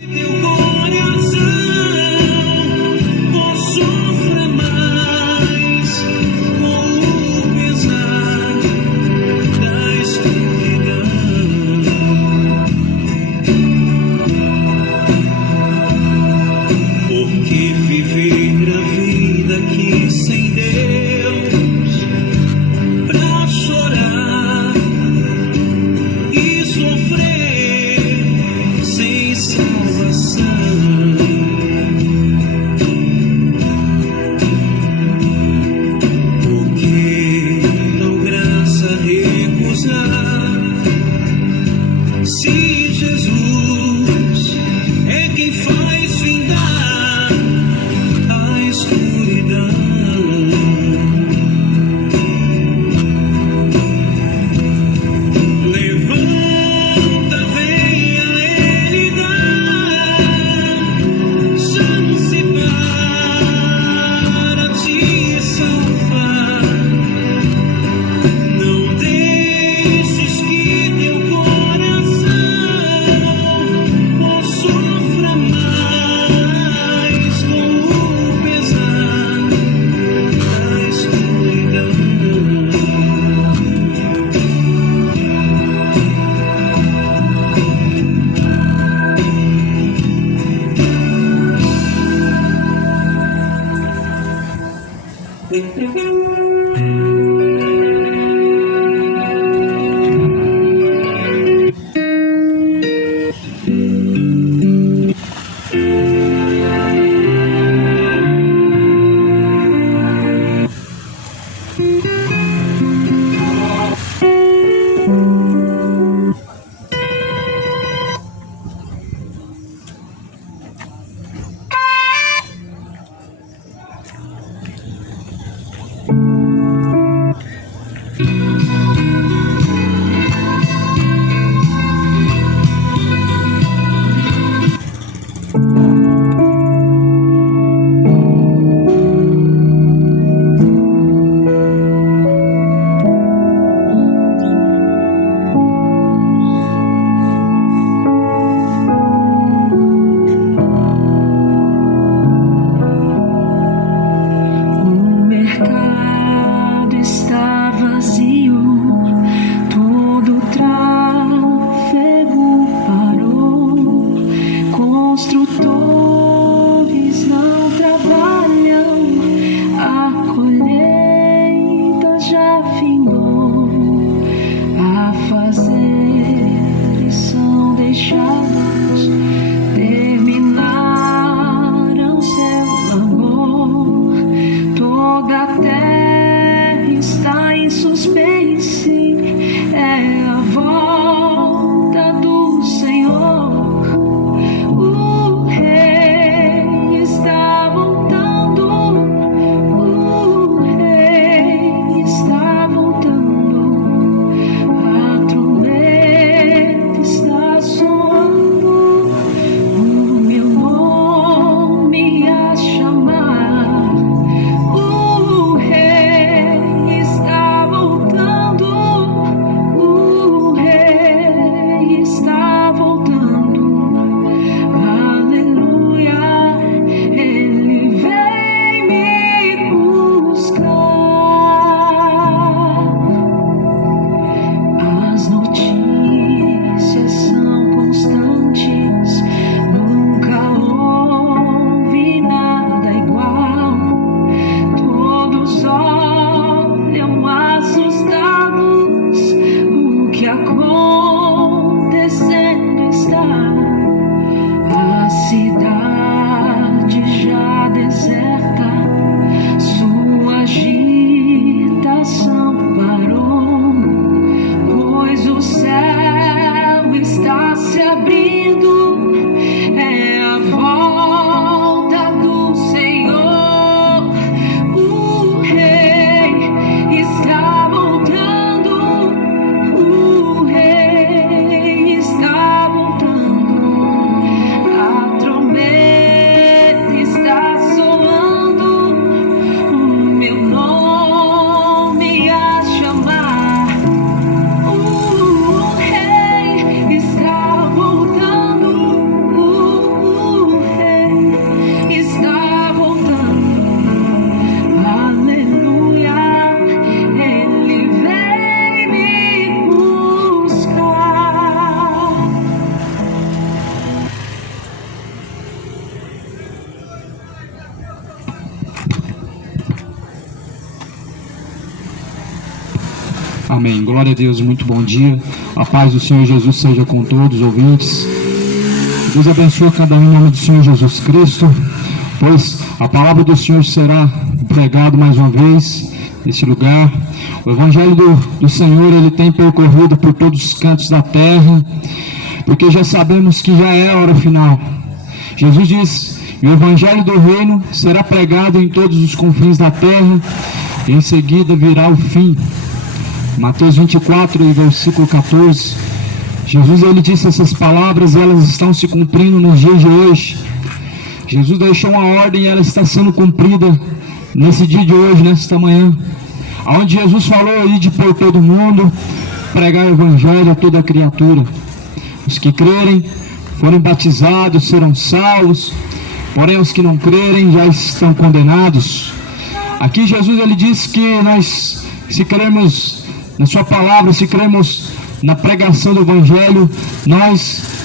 Teu coração não sofra mais com o pesar da escuridão, porque viver a vida aqui sem Deus pra chorar e sofrer sem salvação Amém. Glória a Deus, muito bom dia. A paz do Senhor Jesus seja com todos os ouvintes. Deus abençoe cada um em nome do Senhor Jesus Cristo, pois a palavra do Senhor será pregada mais uma vez nesse lugar. O Evangelho do Senhor, ele tem percorrido por todos os cantos da terra, porque já sabemos que já é a hora final. Jesus diz: e o Evangelho do Reino será pregado em todos os confins da terra, e em seguida virá o fim. Mateus 24, versículo 14. Jesus, ele disse essas palavras e elas estão se cumprindo nos dias de hoje. Jesus deixou uma ordem e ela está sendo cumprida nesse dia de hoje, nesta manhã, onde Jesus falou aí de por todo mundo, pregar o Evangelho a toda criatura. Os que crerem, forem batizados, serão salvos, porém os que não crerem já estão condenados. Aqui Jesus, ele diz que nós, se crermos na sua palavra, se crermos na pregação do Evangelho, nós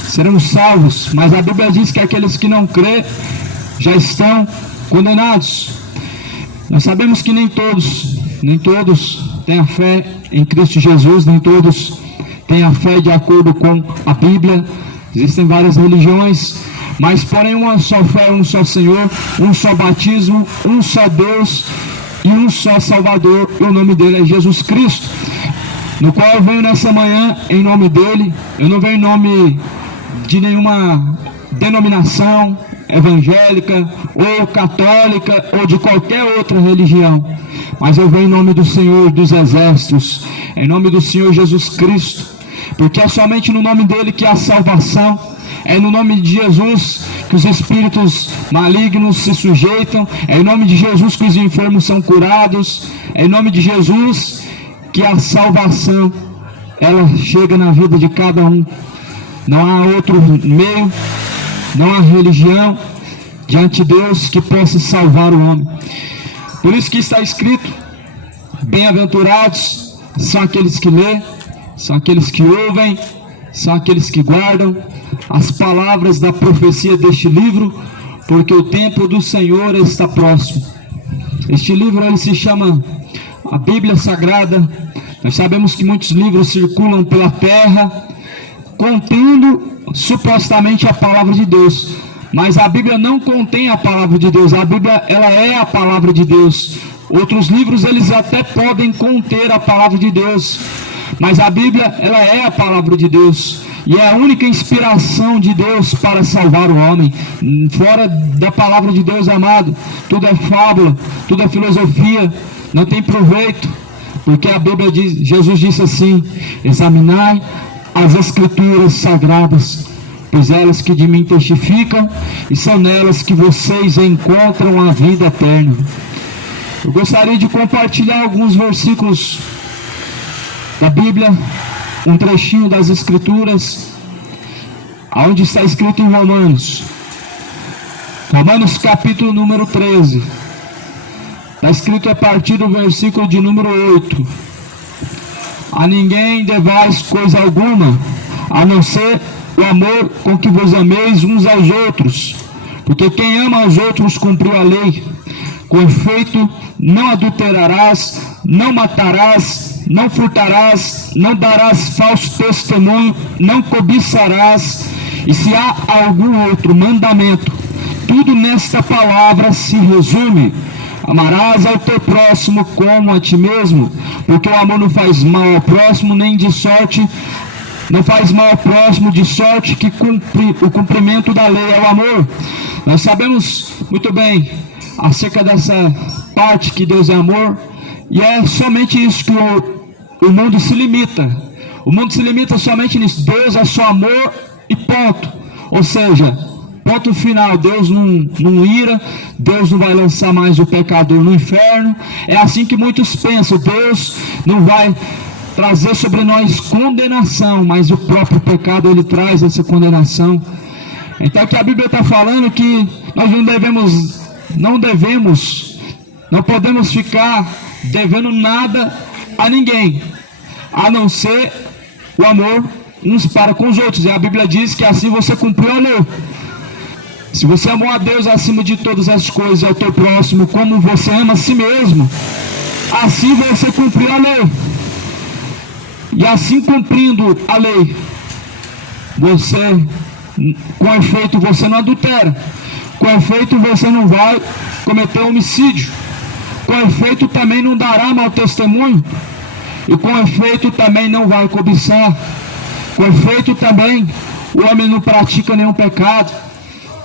seremos salvos. Mas a Bíblia diz que aqueles que não crêem já estão condenados. Nós sabemos que nem todos têm a fé em Cristo Jesus, nem todos têm a fé de acordo com a Bíblia. Existem várias religiões, mas porém uma só fé, um só Senhor, um só batismo, um só Deus e um só Salvador, e o nome dele é Jesus Cristo, no qual eu venho nessa manhã em nome dele. Eu não venho em nome de nenhuma denominação evangélica ou católica ou de qualquer outra religião, mas eu venho em nome do Senhor dos Exércitos, em nome do Senhor Jesus Cristo, porque é somente no nome dele que há salvação. É no nome de Jesus que os espíritos malignos se sujeitam. É em nome de Jesus que os enfermos são curados. É em nome de Jesus que a salvação, ela chega na vida de cada um. Não há outro meio, não há religião diante de Deus que possa salvar o homem. Por isso que está escrito: bem-aventurados são aqueles que lêem, são aqueles que ouvem, são aqueles que guardam as palavras da profecia deste livro, porque o tempo do Senhor está próximo. Este livro, ele se chama a Bíblia Sagrada. Nós sabemos que muitos livros circulam pela terra contendo supostamente a palavra de Deus, mas a Bíblia não contém a palavra de Deus. A Bíblia, ela é a palavra de Deus. Outros livros, eles até podem conter a palavra de Deus, mas a Bíblia, ela é a palavra de Deus, e é a única inspiração de Deus para salvar o homem. Fora da palavra de Deus, amado, tudo é fábula, tudo é filosofia, não tem proveito, porque a Bíblia diz, Jesus disse assim: examinai as Escrituras Sagradas, pois elas que de mim testificam, e são nelas que vocês encontram a vida eterna. Eu gostaria de compartilhar alguns versículos da Bíblia, um trechinho das Escrituras, onde está escrito em Romanos capítulo número 13, está escrito a partir do versículo de número 8: a ninguém devais coisa alguma, a não ser o amor com que vos ameis uns aos outros, porque quem ama aos outros cumpriu a lei. Com efeito, não adulterarás, não matarás, não furtarás, não darás falso testemunho, não cobiçarás. E se há algum outro mandamento, tudo nesta palavra se resume: amarás ao teu próximo como a ti mesmo, porque o amor não faz mal ao próximo, nem de sorte, não faz mal ao próximo, de sorte que o cumprimento da lei é o amor. Nós sabemos muito bem acerca dessa parte que Deus é amor, e é somente isso que o mundo se limita. O mundo se limita somente nisso: Deus é só amor e ponto. Ou seja, ponto final. Deus não ira, Deus não vai lançar mais o pecador no inferno. É assim que muitos pensam: Deus não vai trazer sobre nós condenação, mas o próprio pecado, ele traz essa condenação. Então aqui a Bíblia está falando que nós não podemos ficar devendo nada a ninguém, a não ser o amor uns para com os outros. E a Bíblia diz que assim você cumpriu a lei. Se você amou a Deus acima de todas as coisas, ao teu próximo como você ama a si mesmo, assim você cumpriu a lei. E assim cumprindo a lei, você, com efeito, você não adultera. Com efeito, você não vai cometer homicídio. Com efeito, também não dará mau testemunho. E com efeito, também não vai cobiçar. Com efeito, também, o homem não pratica nenhum pecado.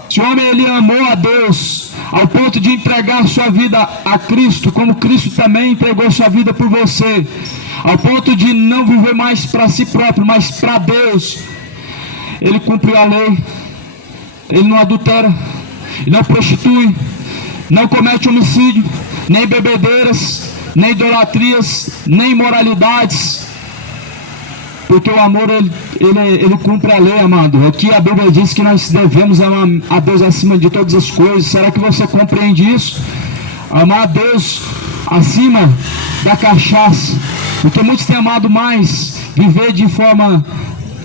Se o homem ele amou a Deus ao ponto de entregar sua vida a Cristo, como Cristo também entregou sua vida por você, ao ponto de não viver mais para si próprio, mas para Deus, ele cumpriu a lei, ele não adultera, ele não prostitui, não comete homicídio, nem bebedeiras, nem idolatrias, nem imoralidades, porque o amor ele cumpre a lei, amado. Aqui a Bíblia diz que nós devemos amar a Deus acima de todas as coisas. Será que você compreende isso? Amar a Deus acima da cachaça, porque muitos têm amado mais viver de forma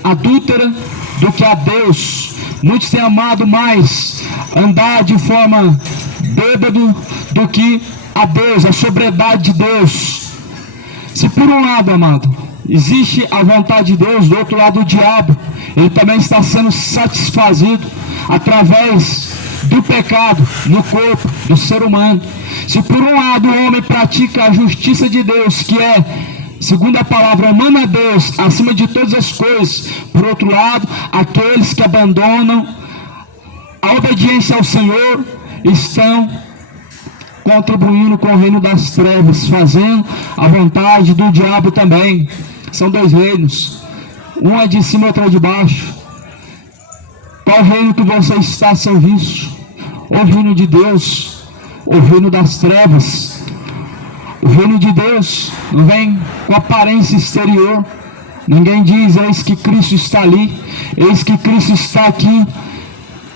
adúltera do que a Deus. Muitos têm amado mais andar de forma bêbado do que a Deus, a sobriedade de Deus. Se por um lado, amado, existe a vontade de Deus, do outro lado o diabo, ele também está sendo satisfazido através do pecado no corpo do ser humano. Se por um lado o homem pratica a justiça de Deus, que é, segundo a palavra, amando a Deus acima de todas as coisas, por outro lado, aqueles que abandonam a obediência ao Senhor estão contribuindo com o reino das trevas, fazendo a vontade do diabo também. São dois reinos, um é de cima e outro é de baixo. Qual reino que você está a serviço? O reino de Deus, o reino das trevas. O reino de Deus não vem com aparência exterior. Ninguém diz, eis que Cristo está ali, eis que Cristo está aqui.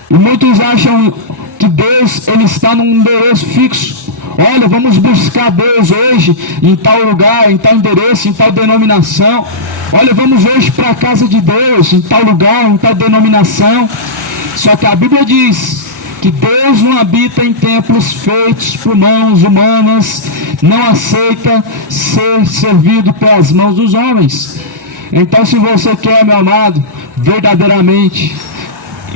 E muitos acham que Deus ele está num endereço fixo. Olha, vamos buscar Deus hoje em tal lugar, em tal endereço, em tal denominação. Olha, vamos hoje para a casa de Deus, em tal lugar, em tal denominação. Só que a Bíblia diz que Deus não habita em templos feitos por mãos humanas, não aceita ser servido pelas mãos dos homens. Então, se você quer, meu amado, verdadeiramente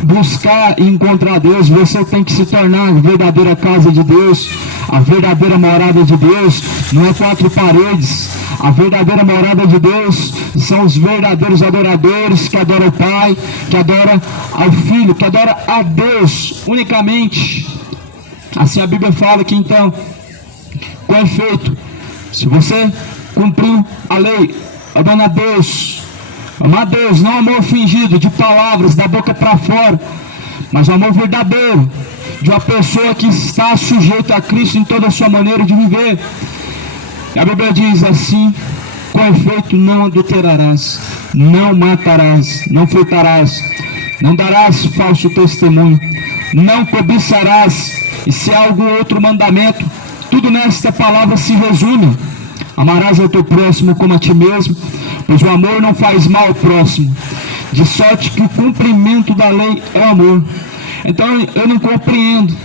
buscar e encontrar Deus, você tem que se tornar a verdadeira casa de Deus, a verdadeira morada de Deus. Não é quatro paredes. A verdadeira morada de Deus são os verdadeiros adoradores que adoram o Pai, que adoram ao Filho, que adoram a Deus unicamente. Assim a Bíblia fala que então, com efeito, se você cumpriu a lei, amando a Deus, amar a Deus, não amor fingido, de palavras, da boca para fora, mas amor verdadeiro, de uma pessoa que está sujeita a Cristo em toda a sua maneira de viver. E a Bíblia diz assim: com efeito, não adulterarás, não matarás, não furtarás, não darás falso testemunho, não cobiçarás. E se há algum outro mandamento, tudo nesta palavra se resume: amarás ao teu próximo como a ti mesmo, pois o amor não faz mal ao próximo, de sorte que o cumprimento da lei é o amor. Então eu não compreendo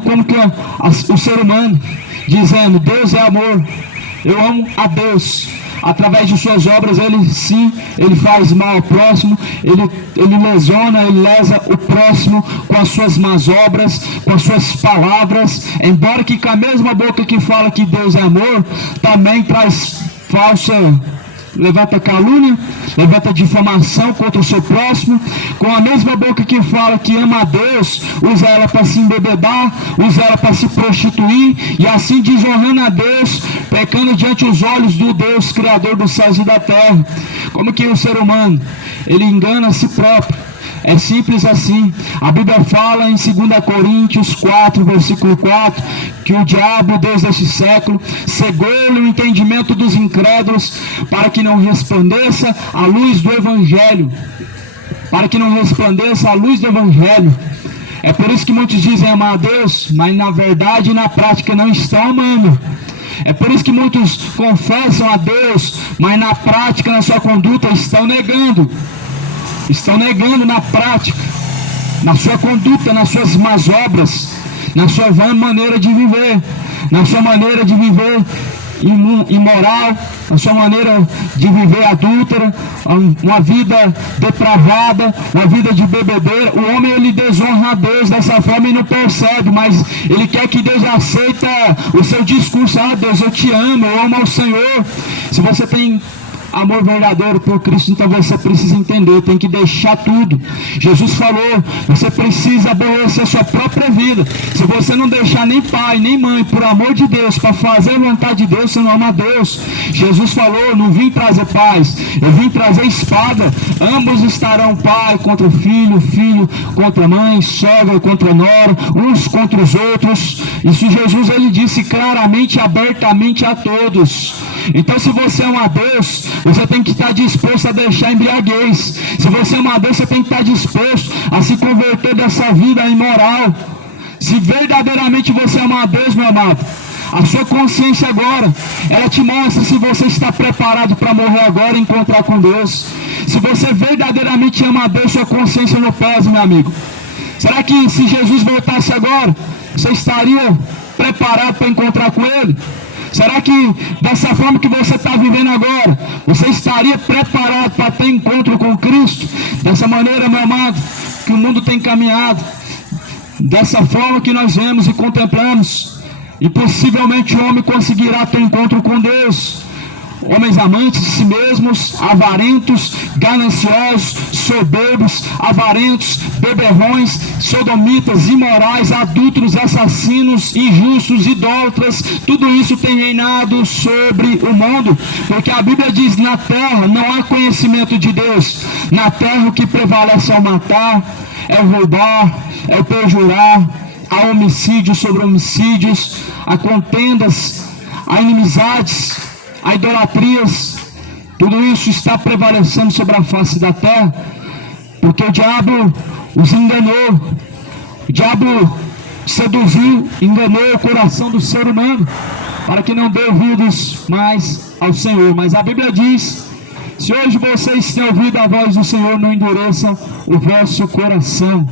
como que o ser humano, dizendo Deus é amor, eu amo a Deus, através de suas obras ele faz mal ao próximo, ele lesiona, ele lesa o próximo com as suas más obras, com as suas palavras, embora que com a mesma boca que fala que Deus é amor, também traz levanta calúnia, levanta difamação contra o seu próximo. Com a mesma boca que fala que ama a Deus, usa ela para se embebedar, usa ela para se prostituir, e assim desonrando a Deus, pecando diante os olhos do Deus Criador dos céus e da terra. Como que o ser humano, ele engana a si próprio? É simples assim. A Bíblia fala em 2 Coríntios 4, versículo 4, que o diabo, Deus deste século, cegou-lhe o entendimento dos incrédulos, para que não resplandeça a luz do Evangelho. Para que não resplandeça a luz do Evangelho. É por isso que muitos dizem amar a Deus, mas na verdade e na prática não estão amando. É por isso que muitos confessam a Deus, mas na prática, na sua conduta, estão negando. Estão negando na prática, na sua conduta, nas suas más obras, na sua vã maneira de viver, na sua maneira de viver imoral, a sua maneira de viver adúltera, uma vida depravada, uma vida de bebedeira. O homem, ele desonra a Deus dessa forma e não percebe, mas ele quer que Deus aceita o seu discurso. Ah, Deus, eu te amo, eu amo ao Senhor. Se você tem amor verdadeiro por Cristo, então você precisa entender, tem que deixar tudo. Jesus falou, você precisa aborrecer a sua própria vida. Se você não deixar nem pai, nem mãe, por amor de Deus, para fazer a vontade de Deus, você não ama a Deus. Jesus falou, não vim trazer paz, eu vim trazer espada. Ambos estarão, pai contra o filho, filho contra a mãe, sogra contra a nora, uns contra os outros. Isso Jesus, ele disse claramente e abertamente a todos. Então, se você ama a Deus, você tem que estar disposto a deixar a embriaguez. Se você ama a Deus, você tem que estar disposto a se converter dessa vida imoral. Se verdadeiramente você ama a Deus, meu amado, a sua consciência agora, ela te mostra se você está preparado para morrer agora e encontrar com Deus. Se você verdadeiramente ama a Deus, sua consciência não pesa, meu amigo. Será que se Jesus voltasse agora, você estaria preparado para encontrar com Ele? Será que dessa forma que você está vivendo agora, você estaria preparado para ter encontro com Cristo? Dessa maneira, meu amado, que o mundo tem caminhado, dessa forma que nós vemos e contemplamos, e possivelmente o homem conseguirá ter encontro com Deus. Homens amantes de si mesmos, avarentos, gananciosos, soberbos, avarentos, beberrões, sodomitas, imorais, adúlteros, assassinos, injustos, idólatras, tudo isso tem reinado sobre o mundo, porque a Bíblia diz, na terra não há conhecimento de Deus. Na terra o que prevalece é o matar, é o roubar, é o perjurar, há homicídios sobre homicídios, há contendas, há inimizades, há idolatrias. Tudo isso está prevalecendo sobre a face da terra, porque o diabo os enganou. O diabo seduziu, enganou o coração do ser humano, para que não dê ouvidos mais ao Senhor. Mas a Bíblia diz, se hoje vocês têm ouvido a voz do Senhor, não endureçam o vosso coração.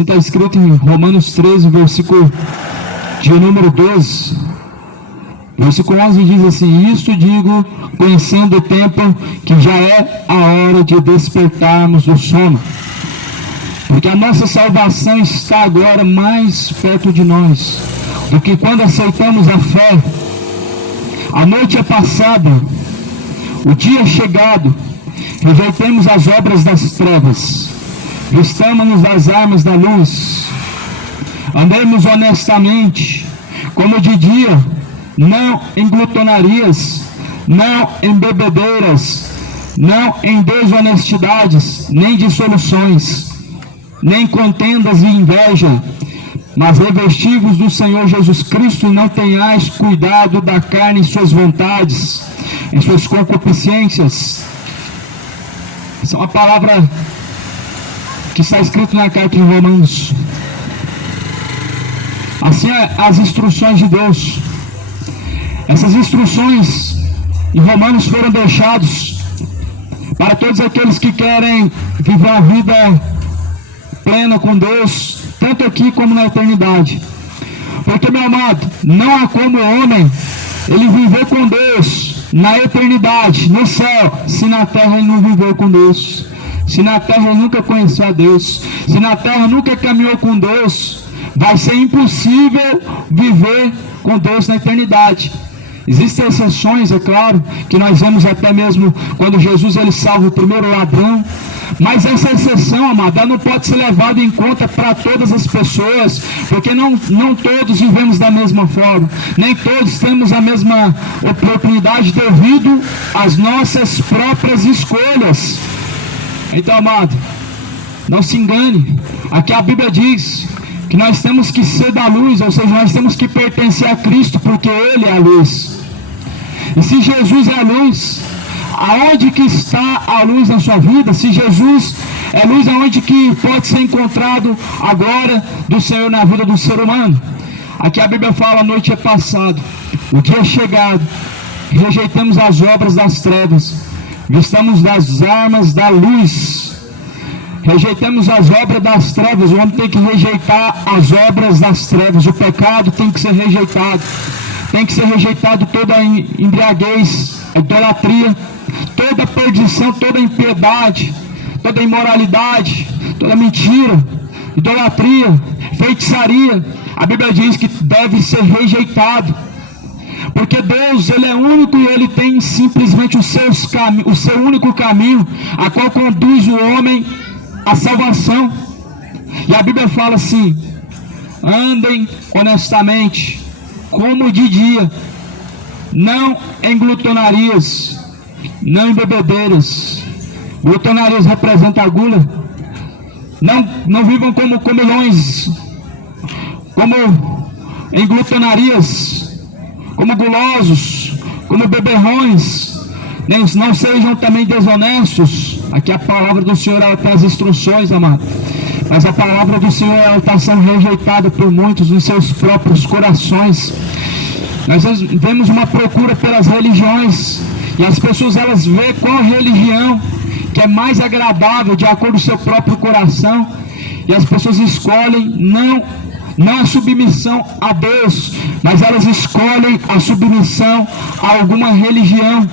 Assim está escrito em Romanos 13, versículo de número 12. Versículo 11 diz assim: isto digo, conhecendo o tempo, que já é a hora de despertarmos do sono, porque a nossa salvação está agora mais perto de nós do que quando aceitamos a fé. A noite é passada, o dia é chegado, rejeitemos as obras das trevas, vistamos-nos das armas da luz, andemos honestamente, como de dia, não em glutonarias, não em bebedeiras, não em desonestidades, nem dissoluções, nem contendas e inveja, mas revestivos do Senhor Jesus Cristo, e não tenhais cuidado da carne em suas vontades, em suas concupiscências. Essa é uma palavra que está escrita na carta de Romanos. Assim as instruções de Deus. Essas instruções em Romanos foram deixadas para todos aqueles que querem viver uma vida plena com Deus, tanto aqui como na eternidade. Porque, meu amado, não há como o homem ele viver com Deus na eternidade, no céu, se na terra ele não viveu com Deus, se na terra ele nunca conheceu a Deus, se na terra nunca caminhou com Deus, vai ser impossível viver com Deus na eternidade. Existem exceções, é claro, que nós vemos até mesmo quando Jesus ele salva o primeiro ladrão, mas essa exceção, amado, ela não pode ser levada em conta para todas as pessoas, porque não todos vivemos da mesma forma, nem todos temos a mesma oportunidade devido às nossas próprias escolhas. Então, amado, não se engane, aqui a Bíblia diz que nós temos que ser da luz, ou seja, nós temos que pertencer a Cristo, porque Ele é a luz. E se Jesus é a luz, aonde que está a luz na sua vida? Se Jesus é luz, aonde que pode ser encontrado a glória do Senhor na vida do ser humano? Aqui a Bíblia fala: a noite é passada, o dia é chegado, rejeitamos as obras das trevas, vistamos das armas da luz. Rejeitamos as obras das trevas. O homem tem que rejeitar as obras das trevas. O pecado tem que ser rejeitado. Tem que ser rejeitado toda a embriaguez, a idolatria, toda a perdição, toda a impiedade, toda a imoralidade, toda a mentira, idolatria, feitiçaria. A Bíblia diz que deve ser rejeitado, porque Deus ele é único e Ele tem simplesmente o seu único caminho, a qual conduz o homem à salvação. E a Bíblia fala assim: andem honestamente, como de dia, não em glutonarias, não em bebedeiras. Glutonarias representa a gula. Não vivam como comilões, como em glutonarias, como gulosos, como beberrões. Não sejam também desonestos. Aqui a palavra do Senhor, ela tem as instruções, amado. Mas a palavra do Senhor, ela está sendo rejeitada por muitos nos seus próprios corações. Nós vemos uma procura pelas religiões, e as pessoas elas veem qual religião que é mais agradável de acordo com o seu próprio coração, e as pessoas escolhem não a submissão a Deus, mas elas escolhem a submissão a alguma religião.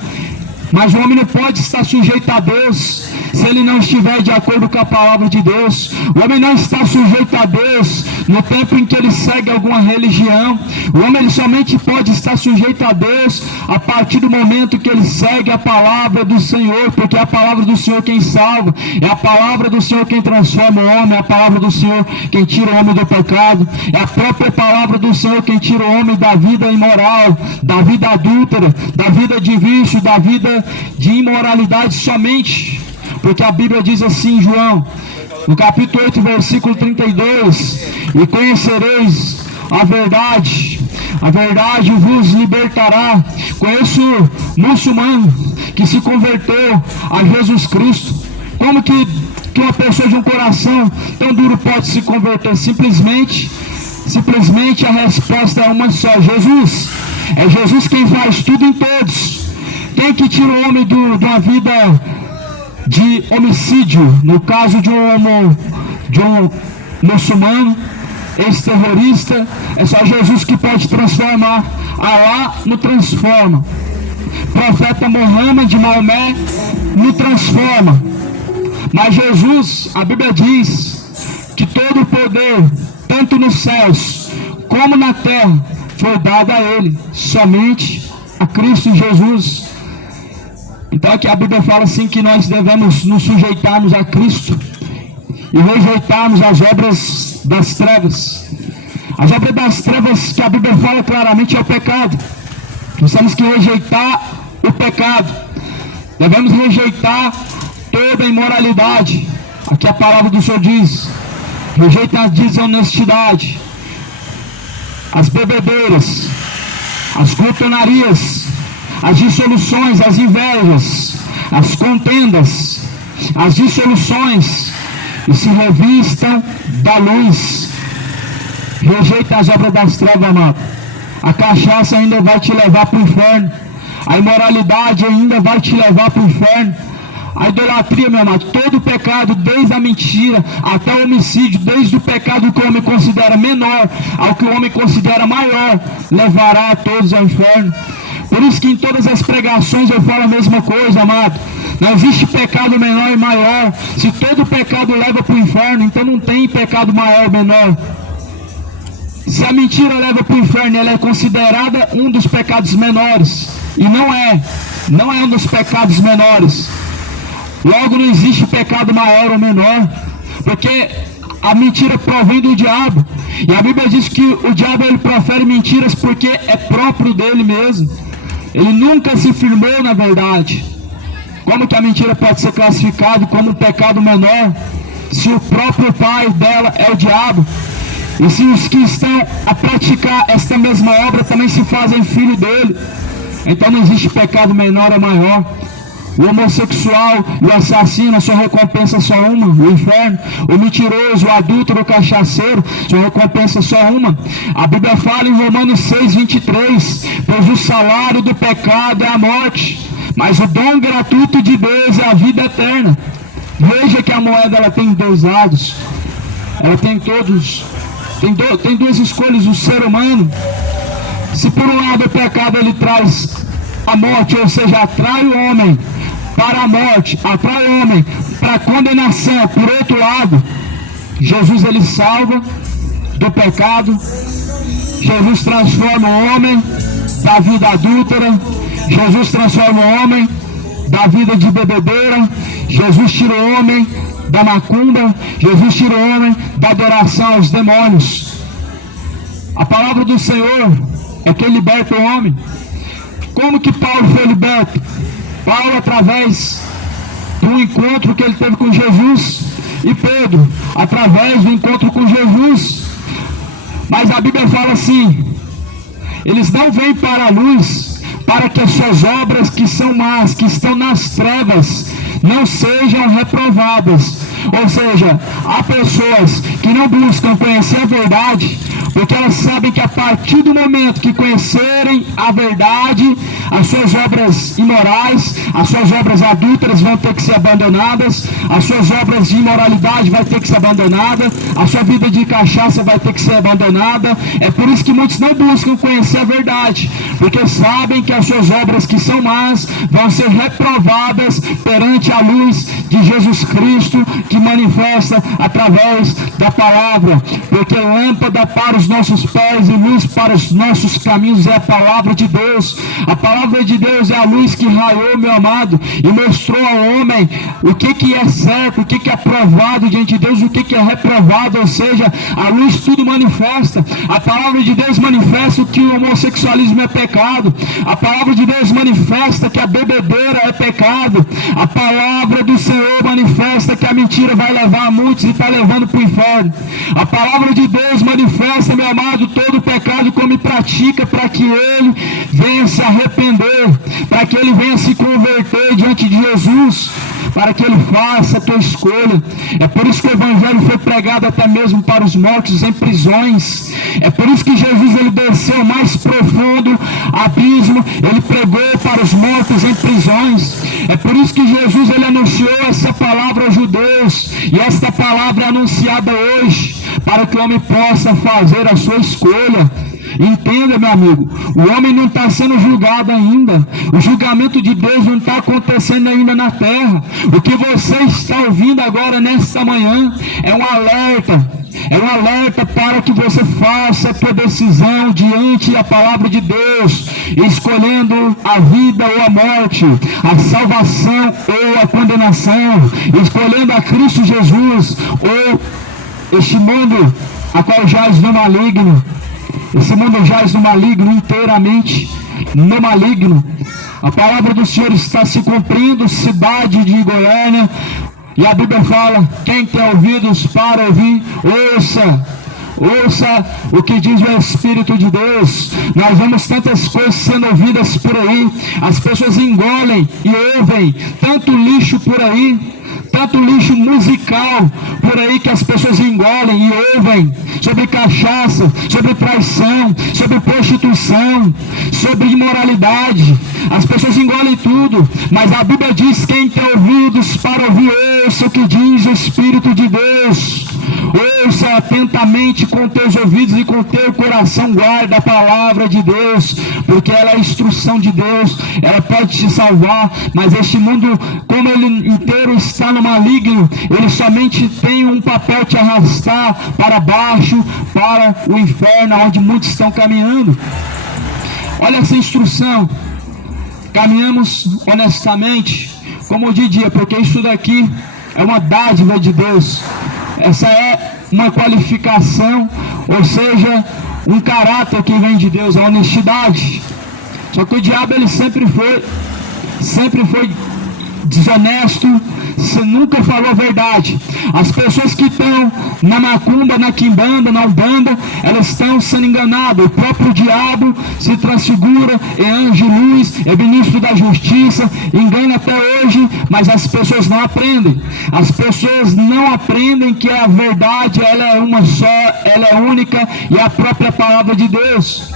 Mas o homem não pode estar sujeito a Deus se ele não estiver de acordo com a palavra de Deus. O homem não está sujeito a Deus no tempo em que ele segue alguma religião. O homem ele somente pode estar sujeito a Deus a partir do momento que ele segue a palavra do Senhor, porque é a palavra do Senhor quem salva, é a palavra do Senhor quem transforma o homem, é a palavra do Senhor quem tira o homem do pecado, é a própria palavra do Senhor quem tira o homem da vida imoral, da vida adúltera, da vida de vício, da vida de imoralidade somente. Porque a Bíblia diz assim em João, no capítulo 8, versículo 32: e conhecereis a verdade vos libertará. Conheço muçulmano que se converteu a Jesus Cristo. Como que uma pessoa de um coração tão duro pode se converter? Simplesmente a resposta é uma só: Jesus. É Jesus quem faz tudo em todos. Quem que tira o homem de uma vida de homicídio, no caso de um muçulmano, ex-terrorista. É só Jesus que pode transformar. Alá não transforma. Profeta Muhammad, Maomé, não transforma. Mas Jesus, a Bíblia diz que todo o poder, tanto nos céus como na terra, foi dado a Ele, somente a Cristo Jesus. Então aqui a Bíblia fala assim que nós devemos nos sujeitarmos a Cristo e rejeitarmos as obras das trevas. As obras das trevas que a Bíblia fala claramente é o pecado. Nós temos que rejeitar o pecado. Devemos rejeitar toda a imoralidade. Aqui a palavra do Senhor diz: rejeita a desonestidade, as bebedeiras, as glutonarias, as dissoluções, as invejas, as contendas, as dissoluções, e se revistam da luz. Rejeita as obras das trevas, amado. A cachaça ainda vai te levar para o inferno. A imoralidade ainda vai te levar para o inferno. A idolatria, meu amado, todo pecado, desde a mentira até o homicídio, desde o pecado que o homem considera menor ao que o homem considera maior, levará a todos ao inferno. Por isso que em todas as pregações eu falo a mesma coisa, amado. Não existe pecado menor e maior. Se todo pecado leva para o inferno, então não tem pecado maior ou menor. Se a mentira leva para o inferno, ela é considerada um dos pecados menores. E não é um dos pecados menores. Logo não existe pecado maior ou menor, porque a mentira provém do diabo. E a Bíblia diz que o diabo ele profere mentiras porque é próprio dele mesmo. Ele nunca se firmou na verdade. Como que a mentira pode ser classificada como um pecado menor, se o próprio pai dela é o diabo? E se os que estão a praticar esta mesma obra também se fazem filho dele, então não existe pecado menor ou maior. O homossexual e o assassino, a sua recompensa é só uma, o inferno. O mentiroso, o adúltero, o cachaceiro, sua recompensa é só uma. A Bíblia fala em Romanos 6:23, pois o salário do pecado é a morte, mas o dom gratuito de Deus é a vida eterna. Veja que a moeda ela tem dois lados. Ela tem tem duas escolhas. O ser humano, se por um lado o pecado ele traz a morte, ou seja, atrai o homem para a morte, atrai o homem para a condenação. Por outro lado, Jesus ele salva do pecado. Jesus transforma o homem da vida adúltera. Jesus transforma o homem da vida de bebedeira. Jesus tira o homem da macumba. Jesus tira o homem da adoração aos demônios. A palavra do Senhor é que liberta o homem. Como que Paulo foi liberto? Paulo, através do encontro que ele teve com Jesus, e Pedro, através do encontro com Jesus. Mas a Bíblia fala assim: eles não vêm para a luz, para que as suas obras que são más, que estão nas trevas, não sejam reprovadas. Ou seja, há pessoas que não buscam conhecer a verdade, porque elas sabem que a partir do momento que conhecerem a verdade, as suas obras imorais, as suas obras adúlteras vão ter que ser abandonadas, as suas obras de imoralidade vai ter que ser abandonada, a sua vida de cachaça vai ter que ser abandonada. É por isso que muitos não buscam conhecer a verdade, porque sabem que as suas obras que são más vão ser reprovadas perante a luz de Jesus Cristo, que manifesta através da palavra. Porque lâmpada para os nossos pés e luz para os nossos caminhos é a palavra de Deus. A palavra de Deus é a luz que raiou, meu amado, e mostrou ao homem o que é certo, o que é aprovado diante de Deus, o que é reprovado. Ou seja, a luz tudo manifesta. A palavra de Deus manifesta que o homossexualismo é pecado. A palavra de Deus manifesta que a bebedeira é pecado. A palavra do Senhor manifesta que a mentira vai levar a muitos e está levando para o inferno. A palavra de Deus manifesta, meu amado, todo o pecado que o homem pratica, para que ele venha se arrepender, para que ele venha se converter diante de Jesus, para que ele faça a tua escolha. É por isso que o Evangelho foi pregado até mesmo para os mortos em prisões. É por isso que Jesus ele desceu mais profundo abismo, ele pregou para os mortos em prisões. É por isso que Jesus ele anunciou essa palavra aos judeus, e esta palavra é anunciada hoje, para que o homem possa fazer a sua escolha. Entenda, meu amigo, o homem não está sendo julgado ainda, o julgamento de Deus não está acontecendo ainda na terra. O que você está ouvindo agora nesta manhã é um alerta para que você faça a sua decisão diante da palavra de Deus, escolhendo a vida ou a morte, a salvação ou a condenação, escolhendo a Cristo Jesus ou este mundo a qual jaz no maligno. Esse mundo jaz no maligno, inteiramente no maligno. A palavra do Senhor está se cumprindo, cidade de Goiânia, e a Bíblia fala: quem tem ouvidos para ouvir, ouça o que diz o Espírito de Deus. Nós vemos tantas coisas sendo ouvidas por aí, as pessoas engolem e ouvem tanto lixo por aí, tanto lixo musical por aí que as pessoas engolem e ouvem sobre cachaça, sobre traição, sobre prostituição, sobre imoralidade. As pessoas engolem tudo, mas a Bíblia diz: quem tem ouvidos para ouvir, ouça o que diz o Espírito de Deus. Ouça atentamente com teus ouvidos e com teu coração, guarda a palavra de Deus, porque ela é a instrução de Deus, ela pode te salvar. Mas este mundo, como ele inteiro está no maligno, ele somente tem um papel: te arrastar para baixo, para o inferno, onde muitos estão caminhando. Olha essa instrução: caminhamos honestamente como de dia, porque isso daqui é uma dádiva de Deus. Essa é uma qualificação, ou seja, um caráter que vem de Deus, a honestidade. Só que o diabo, ele sempre foi desonesto, você nunca falou a verdade. As pessoas que estão na macumba, na quimbanda, na umbanda, elas estão sendo enganadas. O próprio diabo se transfigura, é anjo de luz, é ministro da justiça, engana até hoje, mas as pessoas não aprendem. As pessoas não aprendem que a verdade, ela é uma só, ela é única, e é a própria palavra de Deus.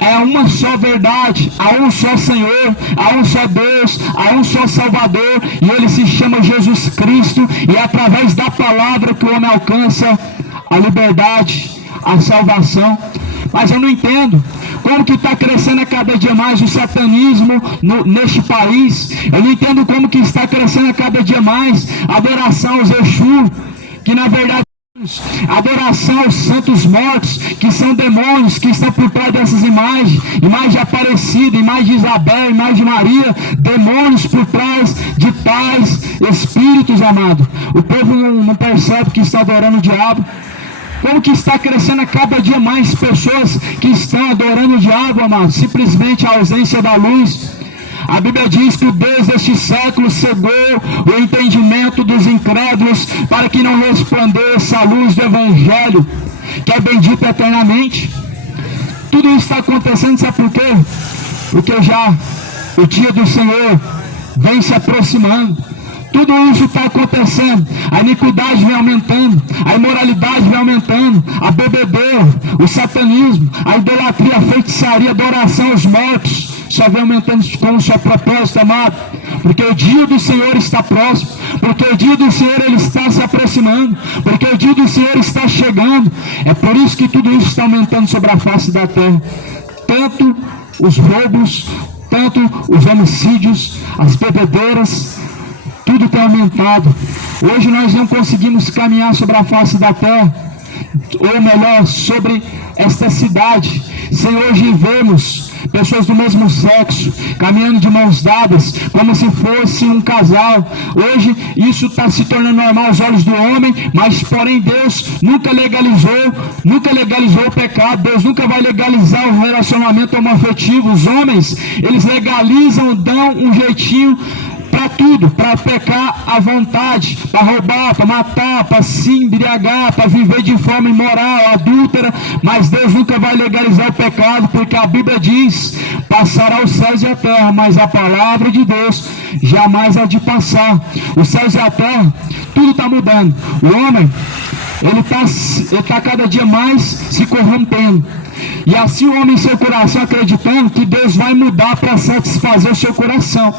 É uma só verdade, há um só Senhor, há um só Deus, há um só Salvador, e Ele se chama Jesus Cristo, e é através da palavra que o homem alcança a liberdade, a salvação. Mas eu não entendo como que está crescendo a cada dia mais o satanismo neste país. Eu não entendo como que está crescendo a cada dia mais a adoração aos Exu, que na verdade adoração aos santos mortos, que são demônios que estão por trás dessas imagens, imagem de Aparecida, imagem de Isabel, imagem de Maria, demônios por trás de tais espíritos, amado. O povo não percebe que está adorando o diabo. Como que está crescendo a cada dia mais pessoas que estão adorando o diabo, amado? Simplesmente a ausência da luz. A Bíblia diz que o Deus deste século cegou o entendimento dos incrédulos para que não resplandeça a luz do Evangelho, que é bendito eternamente. Tudo isso está acontecendo, sabe por quê? Porque já o dia do Senhor vem se aproximando. Tudo isso está acontecendo, a iniquidade vem aumentando, a imoralidade vem aumentando, a bebedeira, o satanismo, a idolatria, a feitiçaria, a adoração aos mortos, só vem aumentando com o seu propósito, amado, porque o dia do Senhor está próximo, porque o dia do Senhor ele está se aproximando, porque o dia do Senhor está chegando. É por isso que tudo isso está aumentando sobre a face da terra, tanto os roubos, tanto os homicídios, as bebedeiras, tudo tem aumentado. Hoje nós não conseguimos caminhar sobre a face da terra, ou melhor, sobre esta cidade, sem hoje vermos pessoas do mesmo sexo caminhando de mãos dadas, como se fosse um casal. Hoje isso está se tornando normal aos olhos do homem, mas porém Deus nunca legalizou o pecado. Deus nunca vai legalizar o relacionamento homoafetivo. Os homens, eles legalizam, dão um jeitinho para tudo, para pecar à vontade, para roubar, para matar, para se embriagar, para viver de forma imoral, adúltera. Mas Deus nunca vai legalizar o pecado, porque a Bíblia diz: passará os céus e a terra, mas a palavra de Deus jamais há de passar. Os céus e a terra, tudo está mudando. O homem, ele está cada dia mais se corrompendo. E assim o homem em seu coração acreditando que Deus vai mudar para satisfazer o seu coração.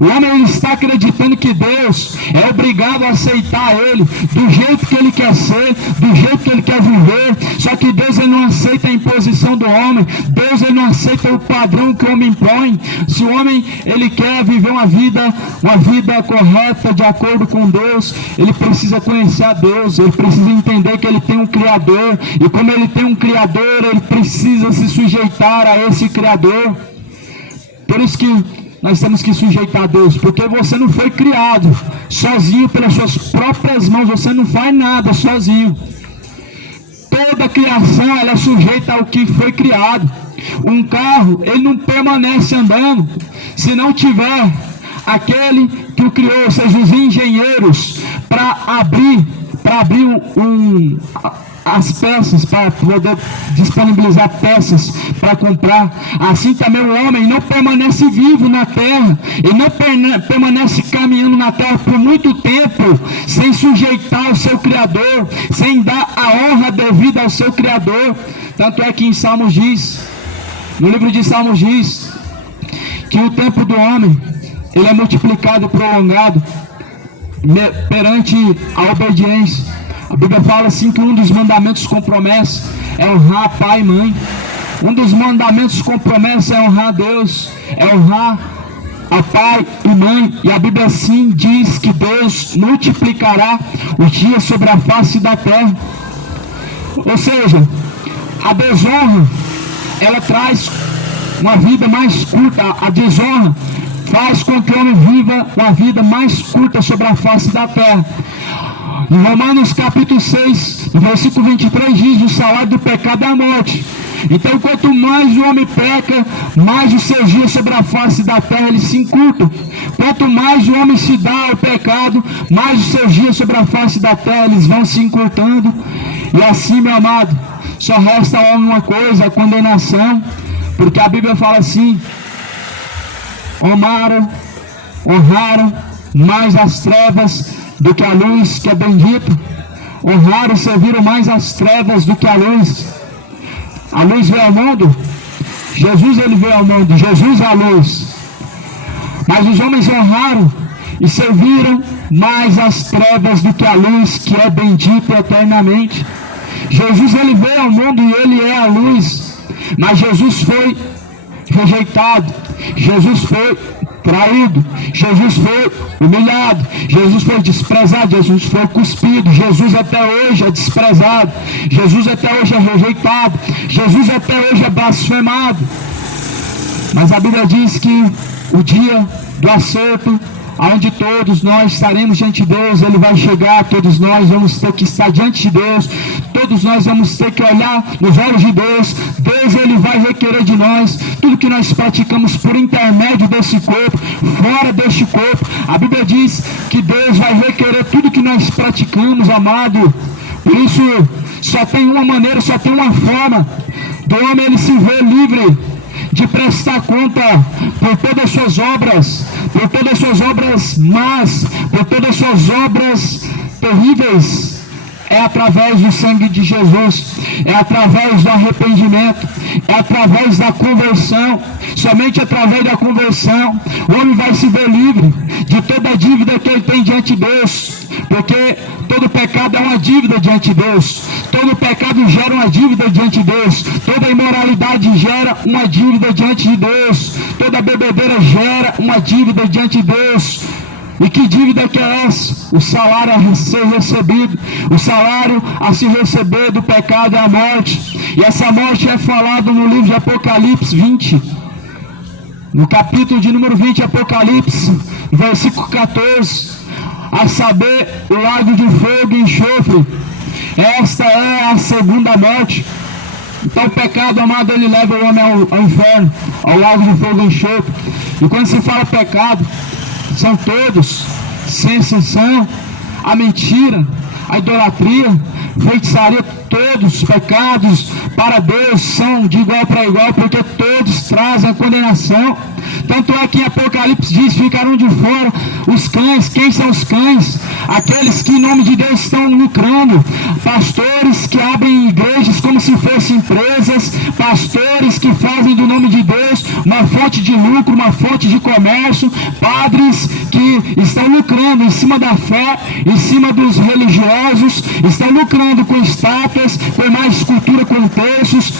O homem ele está acreditando que Deus é obrigado a aceitar ele do jeito que ele quer ser, do jeito que ele quer viver. Só que Deus ele não aceita a imposição do homem. Deus ele não aceita o padrão que o homem impõe. Se o homem ele quer viver uma vida correta de acordo com Deus, ele precisa conhecer a Deus, ele precisa entender que ele tem um Criador, e como ele tem um Criador, ele precisa se sujeitar a esse Criador. Por isso que nós temos que sujeitar a Deus, porque você não foi criado sozinho pelas suas próprias mãos, você não faz nada sozinho. Toda criação ela é sujeita ao que foi criado. Um carro ele não permanece andando se não tiver aquele que o criou, ou seja, os engenheiros, para abrir as peças, para poder disponibilizar peças para comprar. Assim também o homem não permanece vivo na terra, ele não permanece caminhando na terra por muito tempo sem sujeitar ao seu Criador, sem dar a honra devida ao seu Criador. Tanto é que em Salmos diz, no livro de Salmos diz, que o tempo do homem ele é multiplicado, prolongado perante a obediência. A Bíblia fala assim que um dos mandamentos com promessa é honrar pai e mãe. Um dos mandamentos com promessa é honrar a Deus, é honrar a pai e mãe. E a Bíblia assim diz que Deus multiplicará os dias sobre a face da terra. Ou seja, a desonra ela traz uma vida mais curta. A desonra faz com que o homem viva uma vida mais curta sobre a face da terra. Em Romanos capítulo 6, versículo 23 diz: o salário do pecado é a morte. Então quanto mais o homem peca, mais os seus dias sobre a face da terra eles se encurtam. Quanto mais o homem se dá ao pecado, mais os seus dias sobre a face da terra eles vão se encurtando. E assim, meu amado, só resta ao homem uma coisa: a condenação. Porque a Bíblia fala assim: honraram mais as trevas do que a luz, que é bendito. Honraram e serviram mais as trevas do que a luz. A luz veio ao mundo, Jesus ele veio ao mundo, Jesus é a luz. Mas os homens honraram e serviram mais as trevas do que a luz, que é bendito eternamente. Jesus ele veio ao mundo e ele é a luz, mas Jesus foi rejeitado, Jesus foi traído, Jesus foi humilhado, Jesus foi desprezado, Jesus foi cuspido, Jesus até hoje é desprezado, Jesus até hoje é rejeitado, Jesus até hoje é blasfemado. Mas a Bíblia diz que o dia do acerto, onde todos nós estaremos diante de Deus, ele vai chegar, todos nós vamos ter que estar diante de Deus, todos nós vamos ter que olhar nos olhos de Deus. Deus ele vai requerer de nós tudo que nós praticamos por intermédio desse corpo, fora deste corpo. A Bíblia diz que Deus vai requerer tudo que nós praticamos, amado. Por isso só tem uma maneira, só tem uma forma do homem ele se ver livre de prestar conta por todas as suas obras, por todas as suas obras más, por todas as suas obras terríveis. É através do sangue de Jesus, é através do arrependimento, é através da conversão. Somente através da conversão o homem vai se ver livre de toda a dívida que ele tem diante de Deus, porque todo pecado é uma dívida diante de Deus, todo pecado gera uma dívida diante de Deus, toda imoralidade gera uma dívida diante de Deus, toda bebedeira gera uma dívida diante de Deus. E que dívida que é essa? O salário a ser recebido, o salário a se receber do pecado é a morte. E essa morte é falada no livro de Apocalipse 20, no capítulo de número 20, Apocalipse, versículo 14, a saber, o lago de fogo e enxofre. Esta é a segunda morte. Então o pecado, amado, ele leva o homem ao inferno, ao lago de fogo e enxofre. E quando se fala pecado, são todos, sem exceção, a mentira, a idolatria, feitiçaria, todos os pecados para Deus são de igual para igual, porque todos trazem a condenação. Tanto é que em Apocalipse diz, ficarão de fora os cães. Quem são os cães? Aqueles que em nome de Deus estão lucrando. Pastores que abrem igrejas como se fossem empresas, pastores que fazem do nome de Deus uma fonte de lucro, uma fonte de comércio, padres que estão lucrando em cima da fé, em cima dos religiosos, estão lucrando com estátuas, com mais escultura com textos,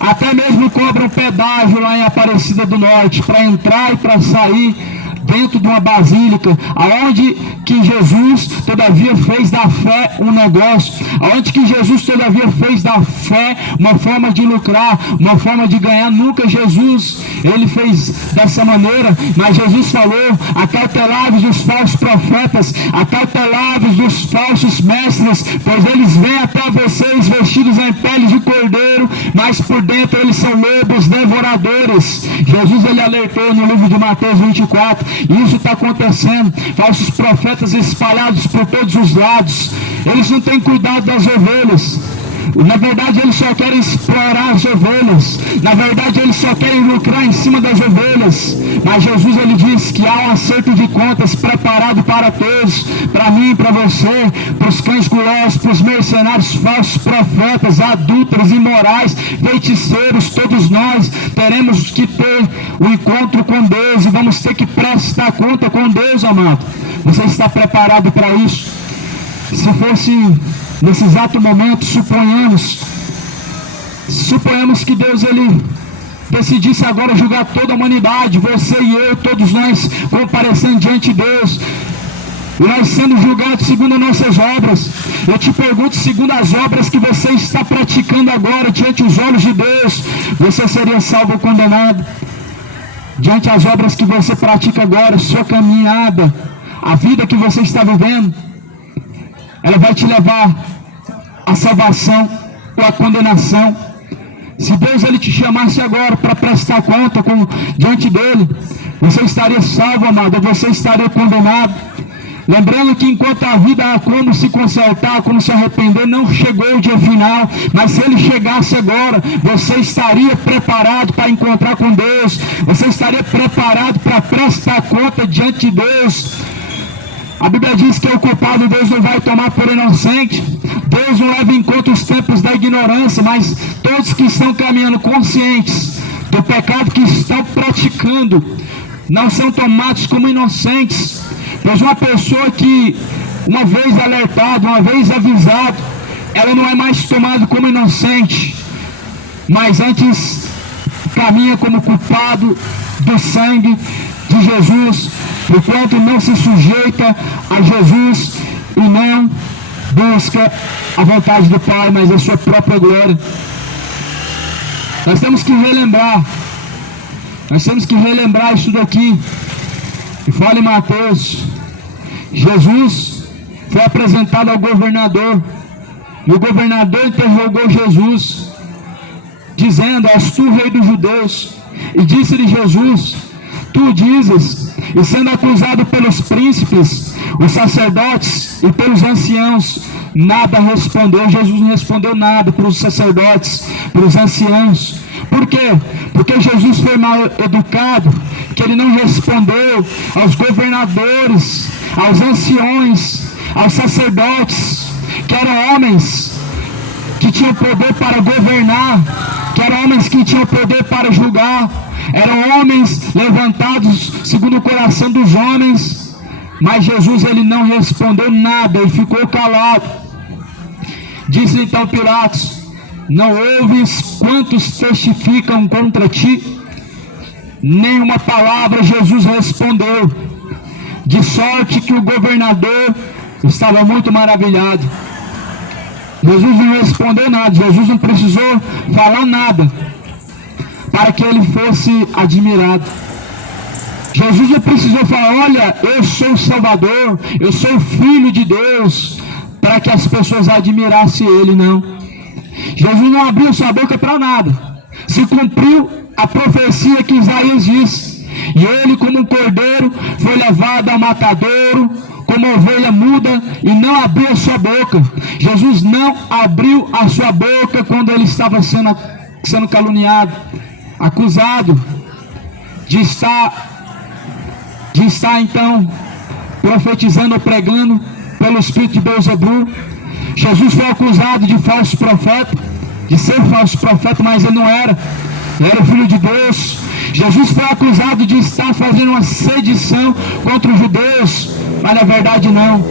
até mesmo cobram pedágio lá em Aparecida do Norte para entrar e para sair dentro de uma basílica, aonde que Jesus todavia fez da fé um negócio, aonde que Jesus todavia fez da fé uma forma de lucrar, uma forma de ganhar. Nunca Jesus ele fez dessa maneira, mas Jesus falou: acautelai-vos dos falsos profetas, acautelai-vos dos falsos mestres, pois eles vêm até vocês vestidos em pele de cordeiro, mas por dentro eles são lobos devoradores. Jesus ele alertou no livro de Mateus 24. Isso está acontecendo, falsos profetas espalhados por todos os lados. Eles não têm cuidado das ovelhas. Na verdade eles só querem explorar as ovelhas. Na verdade eles só querem lucrar em cima das ovelhas. Mas Jesus ele diz que há um acerto de contas preparado para todos, para mim, para você, para os cães gulosos, para os mercenários, falsos profetas, adúlteros, imorais, feiticeiros. Todos nós teremos que ter um encontro com Deus e vamos ter que prestar conta com Deus, amado. Você está preparado para isso? Se fosse nesse exato momento, suponhamos que Deus ele decidisse agora julgar toda a humanidade, você e eu, todos nós comparecendo diante de Deus, e nós sendo julgados segundo nossas obras. Eu te pergunto, segundo as obras que você está praticando agora diante dos olhos de Deus, você seria salvo ou condenado? Diante das obras que você pratica agora, sua caminhada, a vida que você está vivendo, ela vai te levar à salvação ou à condenação. Se Deus ele te chamasse agora para prestar conta diante dele, você estaria salvo, amado, ou você estaria condenado. Lembrando que enquanto a vida há como se consertar, como se arrepender, não chegou o dia final, mas se ele chegasse agora, você estaria preparado para encontrar com Deus, você estaria preparado para prestar conta diante de Deus. A Bíblia diz que o culpado Deus não vai tomar por inocente. Deus não leva em conta os tempos da ignorância, mas todos que estão caminhando conscientes do pecado que estão praticando não são tomados como inocentes. Pois uma pessoa que, uma vez alertada, uma vez avisada, ela não é mais tomada como inocente, mas antes caminha como culpado do sangue de Jesus, porquanto não se sujeita a Jesus e não busca a vontade do Pai, mas a sua própria glória. Nós temos que relembrar isso daqui. E fala em Mateus, Jesus foi apresentado ao governador, e o governador interrogou Jesus, dizendo: és tu rei dos judeus? E disse-lhe Jesus: tu dizes. E sendo acusado pelos príncipes, os sacerdotes e pelos anciãos, nada respondeu. Jesus não respondeu nada para os sacerdotes, para os anciãos. Por quê? Porque Jesus foi mal educado, que ele não respondeu aos governadores, aos anciões, aos sacerdotes, que eram homens que tinham poder para governar, que eram homens que tinham poder para julgar, eram homens levantados segundo o coração dos homens. Mas Jesus ele não respondeu nada, ele ficou calado. Disse então Pilatos: não ouves quantos testificam contra ti? Nenhuma palavra Jesus respondeu, de sorte que o governador estava muito maravilhado. Jesus não respondeu nada, Jesus não precisou falar nada para que ele fosse admirado. Jesus não precisou falar: olha, eu sou o Salvador, eu sou o Filho de Deus, para que as pessoas admirassem ele. Não, Jesus não abriu sua boca para nada. Se cumpriu a profecia que Isaías disse, e ele, como um cordeiro, foi levado ao matadouro, como ovelha muda, e não abriu a sua boca. Jesus não abriu a sua boca quando ele estava sendo caluniado, acusado. de estar então profetizando ou pregando pelo espírito de Beelzebul. Jesus foi acusado de falso profeta, de ser falso profeta, mas ele não era. Ele era o filho de Deus. Jesus foi acusado de estar fazendo uma sedição contra os judeus, mas na verdade não.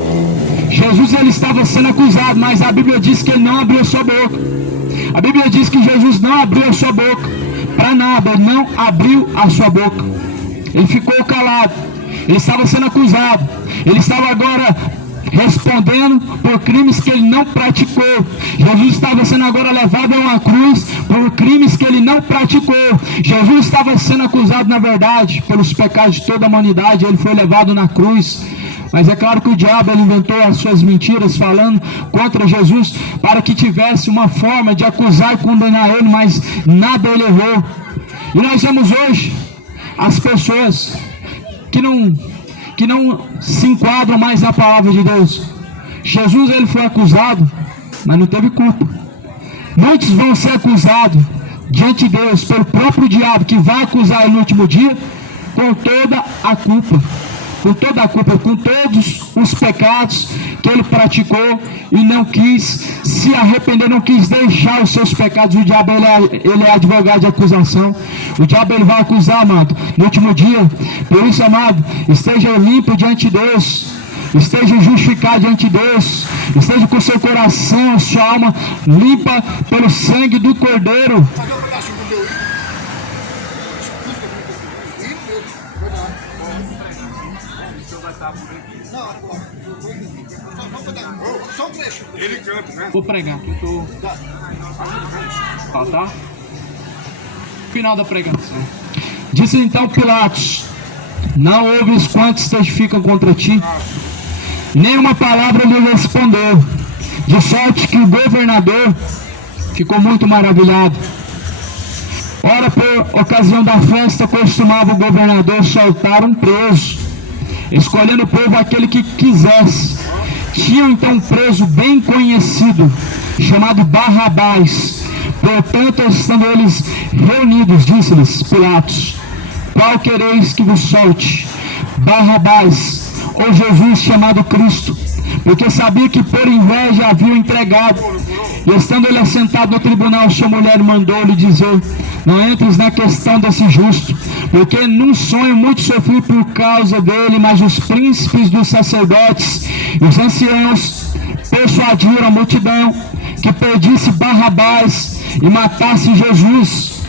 Jesus ele estava sendo acusado, mas a Bíblia diz que ele não abriu a sua boca. A Bíblia diz que Jesus não abriu a sua boca para nada, ele não abriu a sua boca. Ele ficou calado. Ele estava sendo acusado. Ele estava agora respondendo por crimes que ele não praticou. Jesus estava sendo agora levado a uma cruz por crimes que ele não praticou. Jesus estava sendo acusado, na verdade, pelos pecados de toda a humanidade. Ele foi levado na cruz. Mas é claro que o diabo ele inventou as suas mentiras falando contra Jesus para que tivesse uma forma de acusar e condenar ele, mas nada ele errou. E nós vemos hoje as pessoas que não se enquadram mais na palavra de Deus. Jesus ele foi acusado, mas não teve culpa. Muitos vão ser acusados diante de Deus pelo próprio diabo, que vai acusar ele no último dia com toda a culpa. Com toda a culpa, com todos os pecados que ele praticou e não quis se arrepender, não quis deixar os seus pecados. O diabo ele é advogado de acusação. O diabo ele vai acusar, amado, no último dia. Por isso, amado, esteja limpo diante de Deus, esteja justificado diante de Deus, esteja com seu coração, sua alma limpa pelo sangue do Cordeiro. Ele canta, né? Vou pregar, que eu tô... tá? Final da pregação. Disse então Pilatos: não ouves quantos testificam contra ti? Nenhuma palavra lhe respondeu, de sorte que o governador ficou muito maravilhado. Ora, por ocasião da festa, costumava o governador soltar um preso, escolhendo o povo aquele que quisesse. Tinham então um preso bem conhecido, chamado Barrabás. Portanto, estando eles reunidos, disse-lhes Pilatos: qual quereis que vos solte? Barrabás ou Jesus chamado Cristo? Porque sabia que por inveja haviam entregado. E estando ele assentado no tribunal, sua mulher mandou-lhe dizer: não entres na questão desse justo, porque num sonho muito sofri por causa dele. Mas os príncipes dos sacerdotes e os anciãos persuadiram a multidão que pedisse Barrabás e matasse Jesus.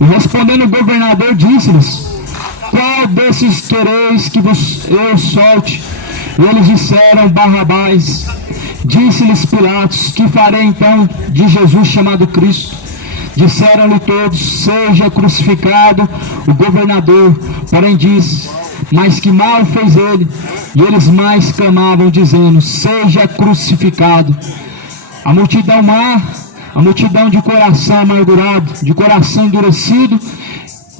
E respondendo o governador, disse-lhes: qual desses quereis que eu solte? E eles disseram: Barrabás. Disse-lhes Pilatos: que farei então de Jesus chamado Cristo? Disseram-lhe todos: seja crucificado. O governador, porém, disse: mas que mal fez ele? E eles mais clamavam, dizendo: seja crucificado. A multidão de coração amargurado, de coração endurecido,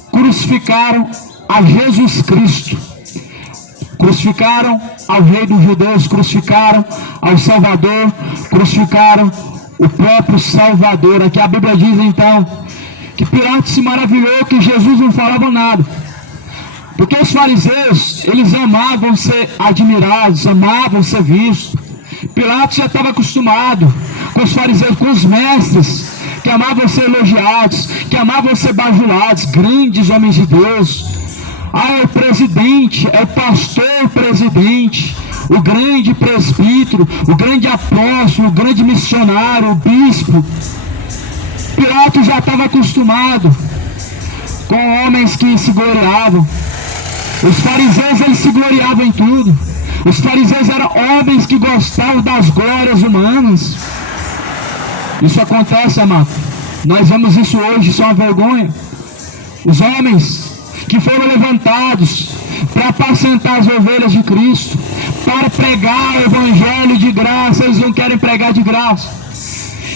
crucificaram a Jesus Cristo. Crucificaram ao Rei dos Judeus, crucificaram ao Salvador, crucificaram o próprio Salvador. Aqui a Bíblia diz então que Pilatos se maravilhou que Jesus não falava nada, porque os fariseus, eles amavam ser admirados, amavam ser vistos. Pilatos já estava acostumado com os fariseus, com os mestres, que amavam ser elogiados, que amavam ser bajulados, grandes homens de Deus. É o presidente, é o pastor presidente, o grande presbítero, o grande apóstolo, o grande missionário, o bispo. Pilatos já estava acostumado com homens que se gloriavam. Os fariseus, eles se gloriavam em tudo. Os fariseus eram homens que gostavam das glórias humanas. Isso acontece, amado. Nós vemos isso hoje, isso é uma vergonha. Os homens que foram levantados para apacentar as ovelhas de Cristo, para pregar o evangelho de graça, eles não querem pregar de graça.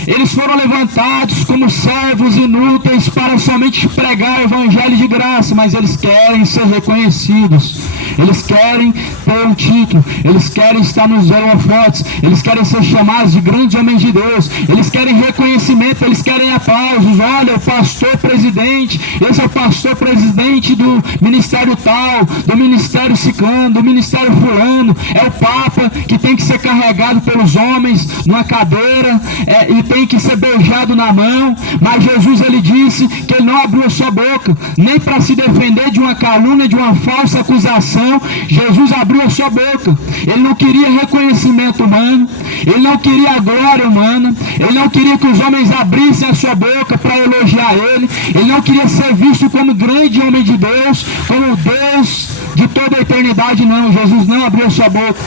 Eles foram levantados como servos inúteis para somente pregar o evangelho de graça, mas eles querem ser reconhecidos. Eles querem ter um título, eles querem estar nos holofotes, eles querem ser chamados de grandes homens de Deus, eles querem reconhecimento, eles querem aplausos. Olha, o pastor presidente, esse é o pastor presidente do ministério tal, do ministério ciclano, do ministério fulano, é o Papa que tem que ser carregado pelos homens numa cadeira e tem que ser beijado na mão. Mas Jesus, ele disse que ele não abriu a sua boca, nem para se defender de uma calúnia, de uma falsa acusação. Jesus abriu a sua boca. Ele não queria reconhecimento humano, ele não queria a glória humana, ele não queria que os homens abrissem a sua boca para elogiar ele não queria ser visto como grande homem de Deus, como Deus de toda a eternidade. Não, Jesus não abriu a sua boca.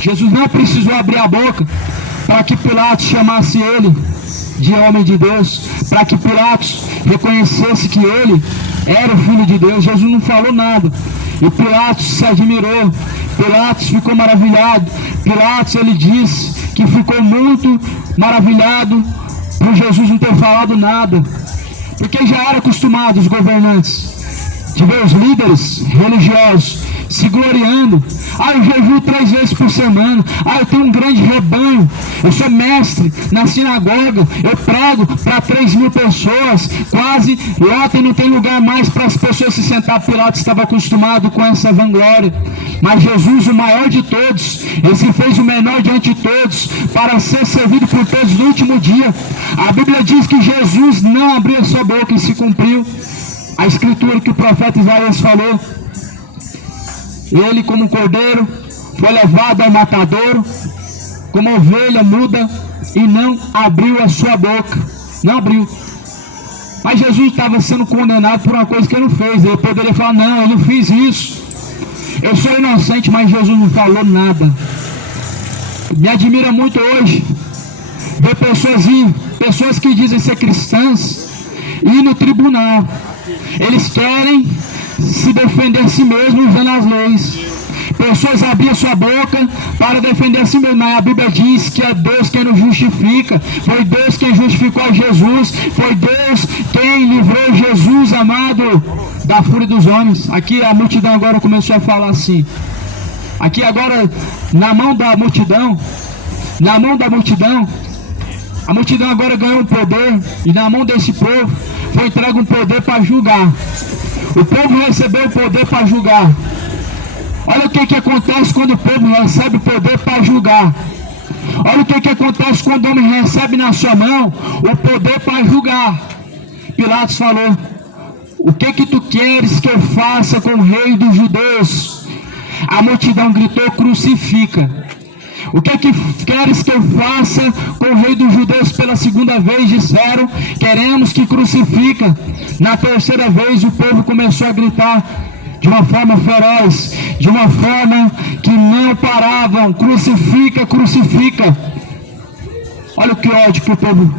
Jesus não precisou abrir a boca para que Pilatos chamasse ele de homem de Deus, para que Pilatos reconhecesse que ele era o Filho de Deus. Jesus não falou nada. E Pilatos se admirou, Pilatos ficou maravilhado. Pilatos, ele disse que ficou muito maravilhado por Jesus não ter falado nada, porque já era acostumado os governantes de ver os líderes religiosos se gloriando. Eu jejuo 3 vezes por semana. Eu tenho um grande rebanho. Eu sou mestre na sinagoga. Eu prego para 3.000 pessoas. Quase lota e não tem lugar mais para as pessoas se sentar. Pilatos estava acostumado com essa vanglória. Mas Jesus, o maior de todos, ele se fez o menor diante de todos para ser servido por todos no último dia. A Bíblia diz que Jesus não abriu a sua boca e se cumpriu a escritura que o profeta Isaías falou. Ele, como cordeiro, foi levado ao matadouro, como ovelha muda, e não abriu a sua boca. Não abriu. Mas Jesus estava sendo condenado por uma coisa que ele não fez. Ele poderia falar: não, eu não fiz isso, eu sou inocente. Mas Jesus não falou nada. Me admira muito hoje ver pessoas que dizem ser cristãs ir no tribunal. Eles querem se defender a si mesmos usando as leis. Pessoas abriam sua boca para defender a si mesmos. Mas a Bíblia diz que é Deus quem nos justifica. Foi Deus quem justificou a Jesus. Foi Deus quem livrou Jesus, amado, da fúria dos homens. Aqui a multidão agora começou a falar assim. Aqui agora, na mão da multidão, a multidão agora ganhou um poder. E na mão desse povo foi entregue um poder para julgar. O povo recebeu o poder para julgar. Olha o que acontece quando o povo recebe o poder para julgar. Olha o que acontece quando o homem recebe na sua mão o poder para julgar. Pilatos falou: o que tu queres que eu faça com o rei dos judeus? A multidão gritou: crucifica. O que queres que eu faça com o rei dos judeus? Pela segunda vez disseram: queremos que crucifica. Na terceira vez o povo começou a gritar de uma forma feroz, de uma forma que não paravam: crucifica, crucifica. Olha o que ódio que o povo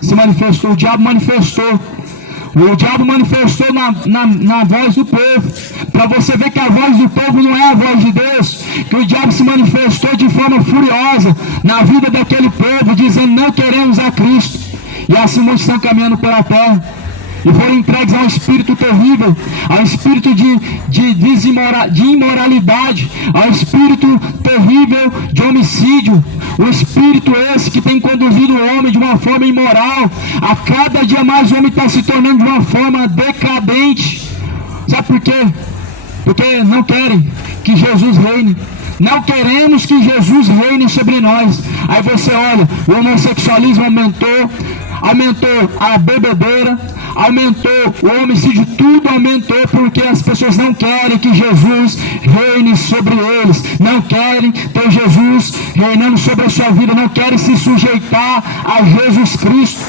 se manifestou. O diabo manifestou na voz do povo, para você ver que a voz do povo não é a voz de Deus. Que o diabo se manifestou de forma furiosa na vida daquele povo, dizendo: não queremos a Cristo. E assim muitos estão caminhando pela terra e foram entregues a um espírito terrível, a um espírito de imoralidade, a um espírito terrível de homicídio. O espírito esse que tem conduzido o homem de uma forma imoral. A cada dia mais o homem está se tornando de uma forma decadente. Sabe por quê? Porque não querem que Jesus reine. Não queremos que Jesus reine sobre nós. Aí você olha, o homossexualismo aumentou a bebedeira, aumentou o homicídio, tudo aumentou, porque as pessoas não querem que Jesus reine sobre eles, não querem ter Jesus reinando sobre a sua vida, não querem se sujeitar a Jesus Cristo.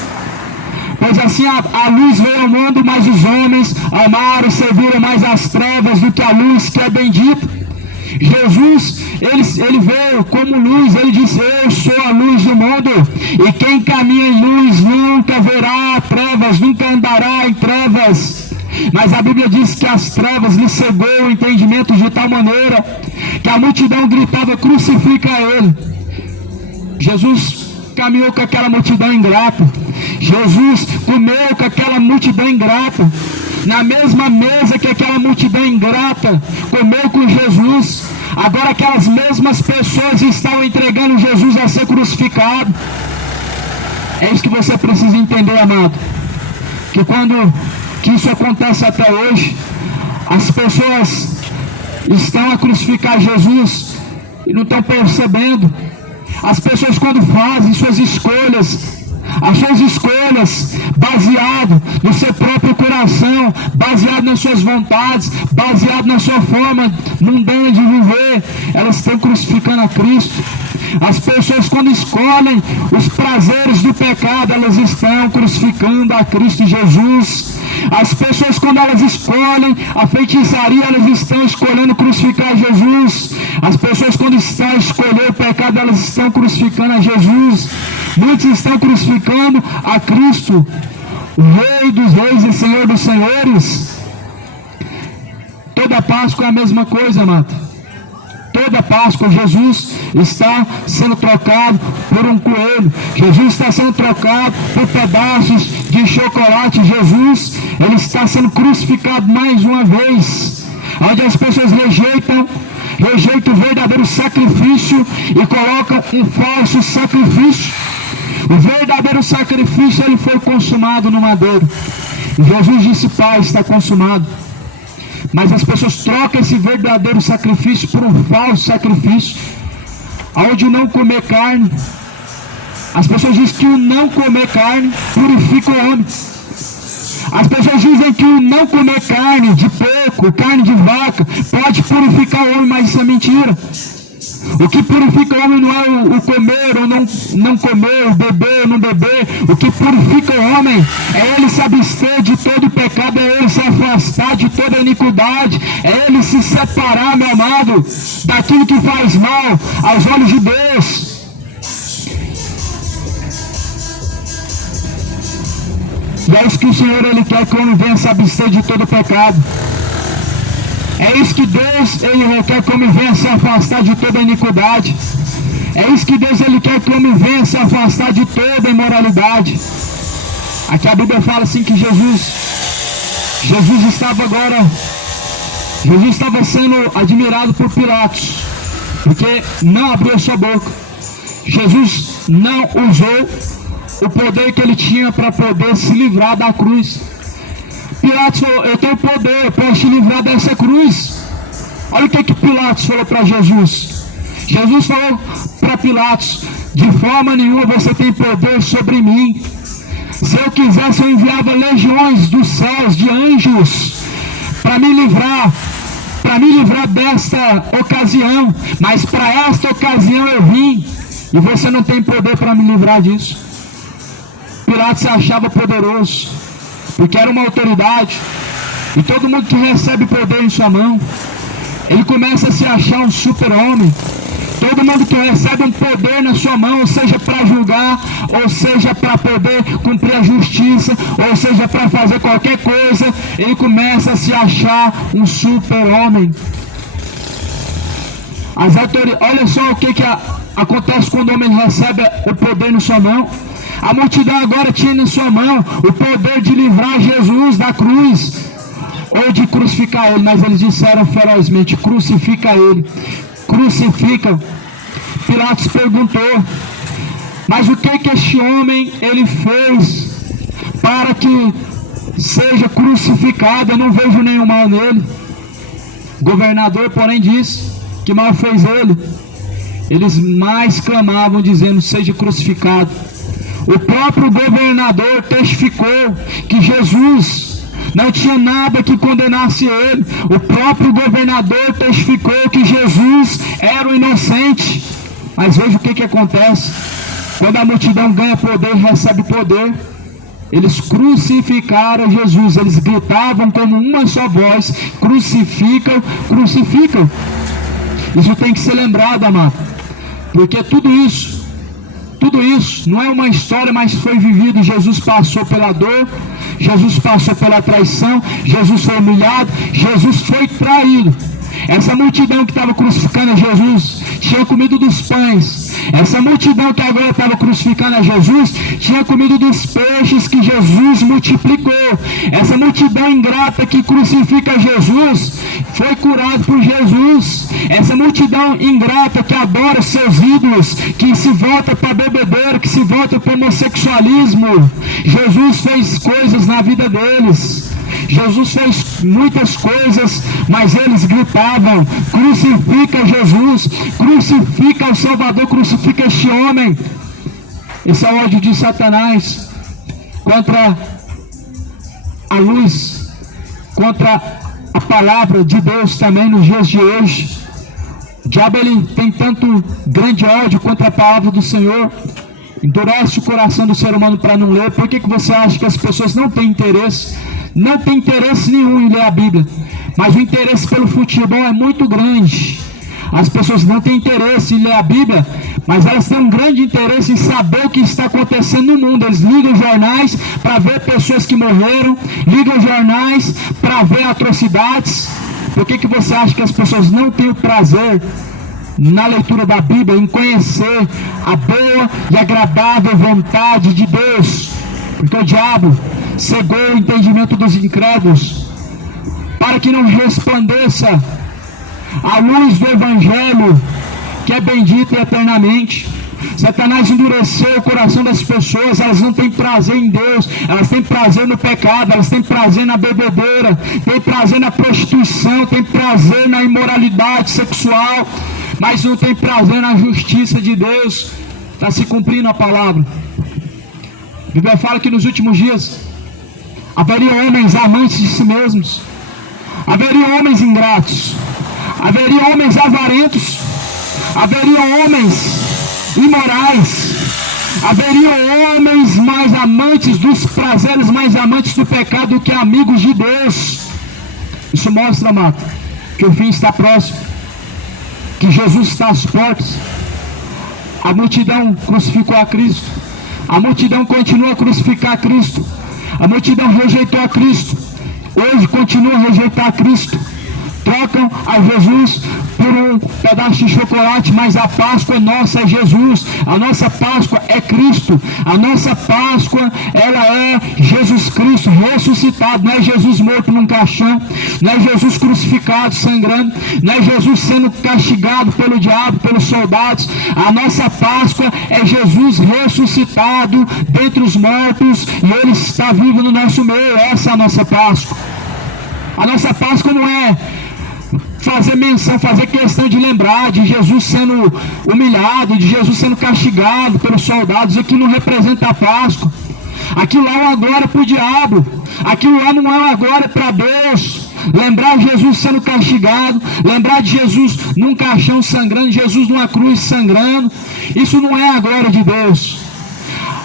Pois assim a luz veio ao mundo, mas os homens amaram e serviram mais as trevas do que a luz, que é bendita. Jesus, ele veio como luz. Ele disse: eu sou a luz do mundo, e quem caminha em luz nunca verá trevas, nunca andará em trevas. Mas a Bíblia diz que as trevas lhe cegou o entendimento de tal maneira que a multidão gritava: crucifica ele. Jesus caminhou com aquela multidão ingrata. Jesus comeu com aquela multidão ingrata. Na mesma mesa que aquela multidão ingrata comeu com Jesus, agora aquelas mesmas pessoas estavam entregando Jesus a ser crucificado. É isso que você precisa entender, amado. Que isso acontece até hoje, as pessoas estão a crucificar Jesus e não estão percebendo. As pessoas, quando fazem suas escolhas, as suas escolhas baseado no seu próprio coração, baseado nas suas vontades, baseado na sua forma mundana de viver, elas estão crucificando a Cristo. As pessoas, quando escolhem os prazeres do pecado, elas estão crucificando a Cristo Jesus. As pessoas, quando elas escolhem a feitiçaria, elas estão escolhendo crucificar Jesus. As pessoas, quando estão a escolher o pecado, elas estão crucificando a Jesus. Muitos estão crucificando a Cristo, o Rei dos Reis e Senhor dos Senhores. Toda Páscoa é a mesma coisa, amado. Toda Páscoa, Jesus está sendo trocado por um coelho. Jesus está sendo trocado por pedaços de chocolate. Jesus, ele está sendo crucificado mais uma vez. Onde as pessoas rejeitam o verdadeiro sacrifício e colocam um falso sacrifício. O verdadeiro sacrifício, ele foi consumado no madeiro. E Jesus disse: Pai, está consumado. Mas as pessoas trocam esse verdadeiro sacrifício por um falso sacrifício, onde o não comer carne, as pessoas dizem que o não comer carne purifica o homem. As pessoas dizem que o não comer carne de porco, carne de vaca, pode purificar o homem, mas isso é mentira. O que purifica o homem não é o comer ou não comer, o beber ou não beber. O que purifica o homem é ele se abster de todo o pecado, é ele se afastar de toda a iniquidade, é ele se separar, meu amado, daquilo que faz mal aos olhos de Deus. E é isso que o Senhor, ele quer que o homem venha se abster de todo o pecado. É isso que Deus, ele quer que o homem venha se afastar de toda a iniquidade. É isso que Deus, ele quer que o homem venha se afastar de toda a imoralidade. Aqui a Bíblia fala assim que Jesus estava sendo admirado por Pilatos, porque não abriu a sua boca. Jesus não usou o poder que ele tinha para poder se livrar da cruz. Pilatos falou: eu tenho poder, eu posso te livrar dessa cruz. Olha o que Pilatos falou para Jesus. Jesus falou para Pilatos: de forma nenhuma você tem poder sobre mim. Se eu quisesse, eu enviava legiões dos céus, de anjos, para me livrar desta ocasião. Mas para esta ocasião eu vim, e você não tem poder para me livrar disso. Pilatos se achava poderoso, porque era uma autoridade, e todo mundo que recebe poder em sua mão, ele começa a se achar um super-homem. Todo mundo que recebe um poder na sua mão, ou seja para julgar, ou seja para poder cumprir a justiça, ou seja para fazer qualquer coisa, ele começa a se achar um super-homem. Olha só o que acontece quando o homem recebe o poder na sua mão. A multidão agora tinha na sua mão o poder de livrar Jesus da cruz, ou de crucificar ele, mas eles disseram ferozmente: crucifica ele, crucifica. Pilatos perguntou: mas o que este homem ele fez para que seja crucificado? Eu não vejo nenhum mal nele. O governador, porém, disse: que mal fez ele? Eles mais clamavam, dizendo: seja crucificado. O próprio governador testificou que Jesus não tinha nada que condenasse ele. O próprio governador testificou que Jesus era o inocente. Mas veja o que acontece. Quando a multidão ganha poder, recebe poder, eles crucificaram Jesus. Eles gritavam como uma só voz: crucificam, crucificam. Isso tem que ser lembrado, amado, porque tudo isso não é uma história, mas foi vivido. Jesus passou pela dor, Jesus passou pela traição, Jesus foi humilhado, Jesus foi traído. Essa multidão que estava crucificando Jesus tinha comido dos pães Essa multidão que agora estava crucificando a Jesus tinha comido dos peixes que Jesus multiplicou. Essa multidão ingrata que crucifica Jesus foi curada por Jesus. Essa multidão ingrata que adora seus ídolos, que se volta para bebedeira, que se volta para homossexualismo, Jesus fez coisas na vida deles. Jesus fez muitas coisas, mas eles gritavam: crucifica Jesus, crucifica o Salvador, crucifica este homem. Esse é o ódio de Satanás contra a luz, contra a palavra de Deus também nos dias de hoje. O diabo ele tem tanto grande ódio contra a palavra do Senhor, endurece o coração do ser humano para não ler. Por que você acha que as pessoas não têm interesse? Não tem interesse nenhum em ler a Bíblia, mas o interesse pelo futebol é muito grande. As pessoas não têm interesse em ler a Bíblia, mas elas têm um grande interesse em saber o que está acontecendo no mundo. Eles ligam jornais para ver pessoas que morreram, ligam jornais para ver atrocidades. Por que você acha que as pessoas não têm o prazer na leitura da Bíblia, em conhecer a boa e agradável vontade de Deus? Porque o diabo cegou o entendimento dos incrédulos, para que não resplandeça a luz do Evangelho, que é bendita eternamente. Satanás endureceu o coração das pessoas, elas não têm prazer em Deus, elas têm prazer no pecado, elas têm prazer na bebedeira, têm prazer na prostituição, têm prazer na imoralidade sexual, mas não têm prazer na justiça de Deus. Está se cumprindo a palavra. A Bíblia fala que nos últimos dias haveria homens amantes de si mesmos, haveria homens ingratos, haveria homens avarentos, haveria homens imorais, haveria homens mais amantes dos prazeres, mais amantes do pecado do que amigos de Deus. Isso mostra, amado, que o fim está próximo, que Jesus está às portas. A multidão crucificou a Cristo, a multidão continua a crucificar a Cristo, a multidão rejeitou a Cristo, hoje continua a rejeitar a Cristo. Trocam a Jesus por um pedaço de chocolate, mas a Páscoa nossa é Jesus, a nossa Páscoa é Cristo, a nossa Páscoa, ela é Jesus Cristo ressuscitado, não é Jesus morto num caixão, não é Jesus crucificado, sangrando, não é Jesus sendo castigado pelo diabo, pelos soldados. A nossa Páscoa é Jesus ressuscitado dentre os mortos, e Ele está vivo no nosso meio. Essa é a nossa Páscoa. A nossa Páscoa não é fazer menção, fazer questão de lembrar de Jesus sendo humilhado, de Jesus sendo castigado pelos soldados. Aquilo não representa a Páscoa. Aquilo lá é uma glória para o diabo, aquilo lá não é uma glória para Deus. Lembrar de Jesus sendo castigado, lembrar de Jesus num caixão sangrando, Jesus numa cruz sangrando, isso não é a glória de Deus.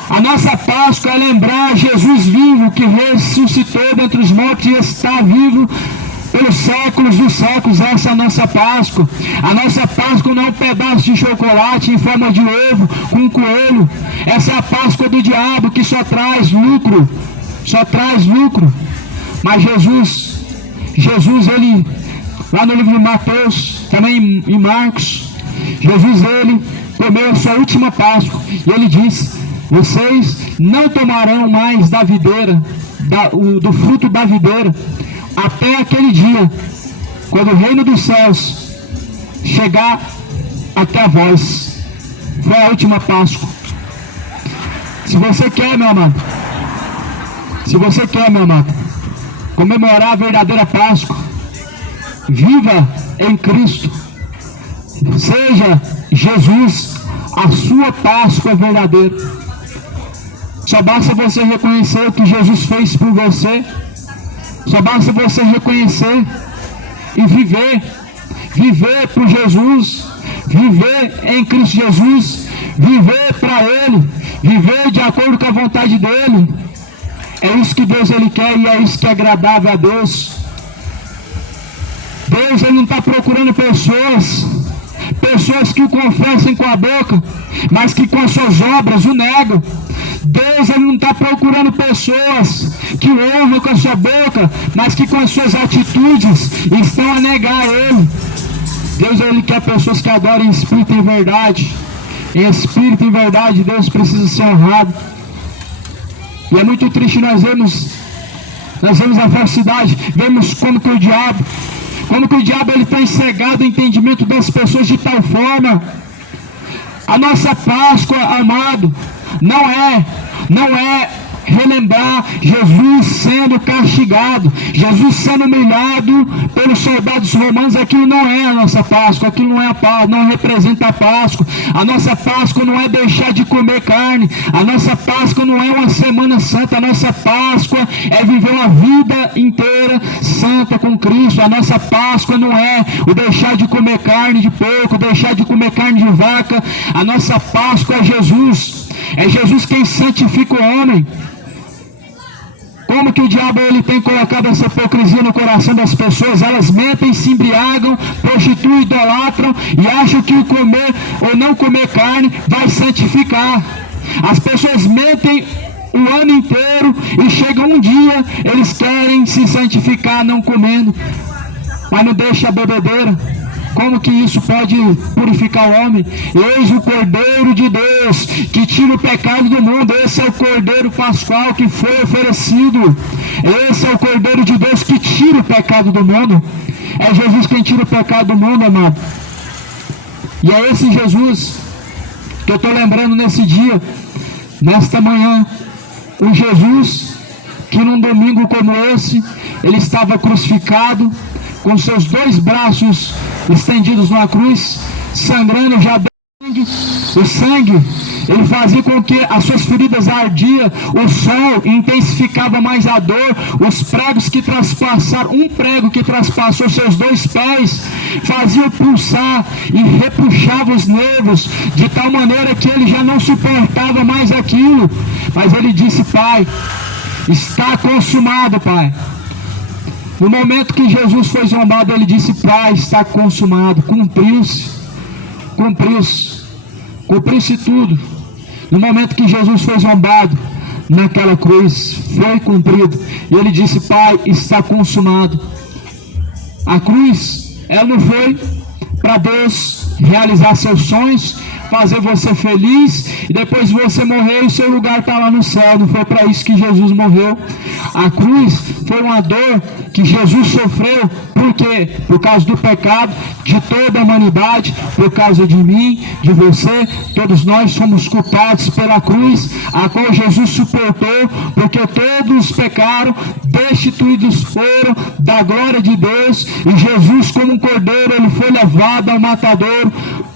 A nossa Páscoa é lembrar Jesus vivo, que ressuscitou dentre os mortos e está vivo pelos séculos dos séculos. Essa é a nossa Páscoa. A nossa Páscoa não é um pedaço de chocolate em forma de ovo com um coelho. Essa é a Páscoa do diabo, que só traz lucro, só traz lucro. Mas Jesus, ele, lá no livro de Mateus, também em Marcos, Jesus, ele comeu a sua última Páscoa, e ele disse: vocês não tomarão mais da videira, do fruto da videira, até aquele dia, quando o reino dos céus chegar até vós. Foi a última Páscoa. Se você quer, meu amado, comemorar a verdadeira Páscoa, viva em Cristo, seja Jesus a sua Páscoa verdadeira. Só basta você reconhecer o que Jesus fez por você, só basta você reconhecer e viver por Jesus, viver em Cristo Jesus, viver para Ele, viver de acordo com a vontade dEle. É isso que Deus ele quer, e é isso que é agradável a Deus. Deus ele não está procurando pessoas que o confessem com a boca, mas que com as suas obras o negam. Deus ele não está procurando pessoas que o honram com a sua boca, mas que com as suas atitudes estão a negar Ele. Deus ele quer pessoas que adorem em espírito e em verdade, em espírito e em verdade, Deus precisa ser honrado. E é muito triste nós vemos a falsidade, vemos como que o diabo ele tem cegado o entendimento das pessoas de tal forma. A nossa Páscoa, amado, não é relembrar Jesus sendo castigado, Jesus sendo humilhado pelos soldados romanos. Aquilo não é a nossa Páscoa, aquilo não é a Páscoa, não representa a Páscoa. A nossa Páscoa não é deixar de comer carne, a nossa Páscoa não é uma semana santa, a nossa Páscoa é viver uma vida inteira santa com Cristo. A nossa Páscoa não é o deixar de comer carne de porco, deixar de comer carne de vaca. A nossa Páscoa é Jesus quem santifica o homem. Como que o diabo ele tem colocado essa hipocrisia no coração das pessoas? Elas mentem, se embriagam, prostituem, idolatram e acham que o comer ou não comer carne vai santificar. As pessoas mentem o ano inteiro e chega um dia, eles querem se santificar não comendo, mas não deixa a bebedeira. Como que isso pode purificar o homem? Eis o Cordeiro de Deus que tira o pecado do mundo. Esse é o Cordeiro Pascual que foi oferecido. Esse é o Cordeiro de Deus que tira o pecado do mundo. É Jesus quem tira o pecado do mundo, amado. E é esse Jesus que eu estou lembrando nesse dia, nesta manhã. O Jesus que num domingo como esse, ele estava crucificado, com seus dois braços estendidos numa cruz, sangrando, já sangue. O sangue, ele fazia com que as suas feridas ardiam, o sol intensificava mais a dor, os pregos que traspassaram, um prego que traspassou seus dois pés, fazia pulsar e repuxava os nervos, de tal maneira que ele já não suportava mais aquilo, mas ele disse: Pai, está consumado, Pai. No momento que Jesus foi zombado, ele disse: Pai, está consumado, cumpriu-se tudo. No momento que Jesus foi zombado, naquela cruz, foi cumprido. E ele disse: Pai, está consumado. A cruz, ela não foi para Deus realizar seus sonhos, fazer você feliz e depois você morrer e seu lugar está lá no céu. Não foi para isso que Jesus morreu. A cruz foi uma dor que Jesus sofreu. Por quê? Por causa do pecado de toda a humanidade, por causa de mim, de você. Todos nós somos culpados pela cruz, a qual Jesus suportou, porque todos pecaram, destituídos foram da glória de Deus, e Jesus, como um cordeiro, ele foi levado ao matadouro,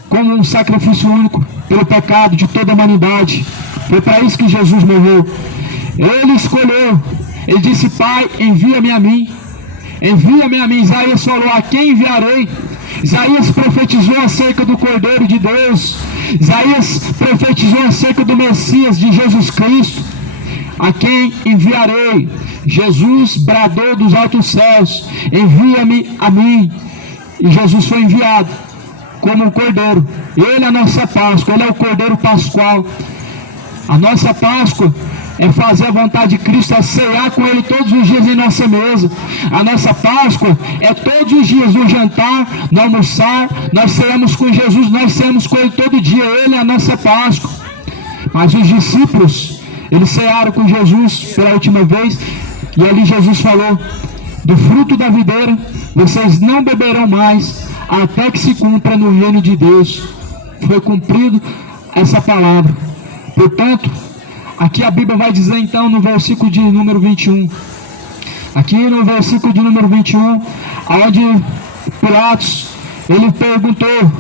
como um sacrifício único pelo pecado de toda a humanidade. Foi para isso que Jesus morreu. Ele escolheu, ele disse: Pai, envia-me a mim. Envia-me a mim. Isaías falou: a quem enviarei? Isaías profetizou acerca do Cordeiro de Deus. Isaías profetizou acerca do Messias, de Jesus Cristo. A quem enviarei? Jesus bradou dos altos céus: envia-me a mim. E Jesus foi enviado como um cordeiro. Ele é a nossa Páscoa, ele é o Cordeiro Pascual. A nossa Páscoa é fazer a vontade de Cristo, é cear com Ele todos os dias em nossa mesa. A nossa Páscoa é todos os dias, no jantar, no almoçar, nós ceamos com Jesus, nós ceamos com Ele todo dia. Ele é a nossa Páscoa. Mas os discípulos, eles cearam com Jesus pela última vez, e ali Jesus falou: do fruto da videira vocês não beberão mais, até que se cumpra no reino de Deus. Foi cumprido essa palavra. Portanto, aqui a Bíblia vai dizer então no versículo de número 21. Aqui no versículo de número 21, onde Pilatos, ele perguntou: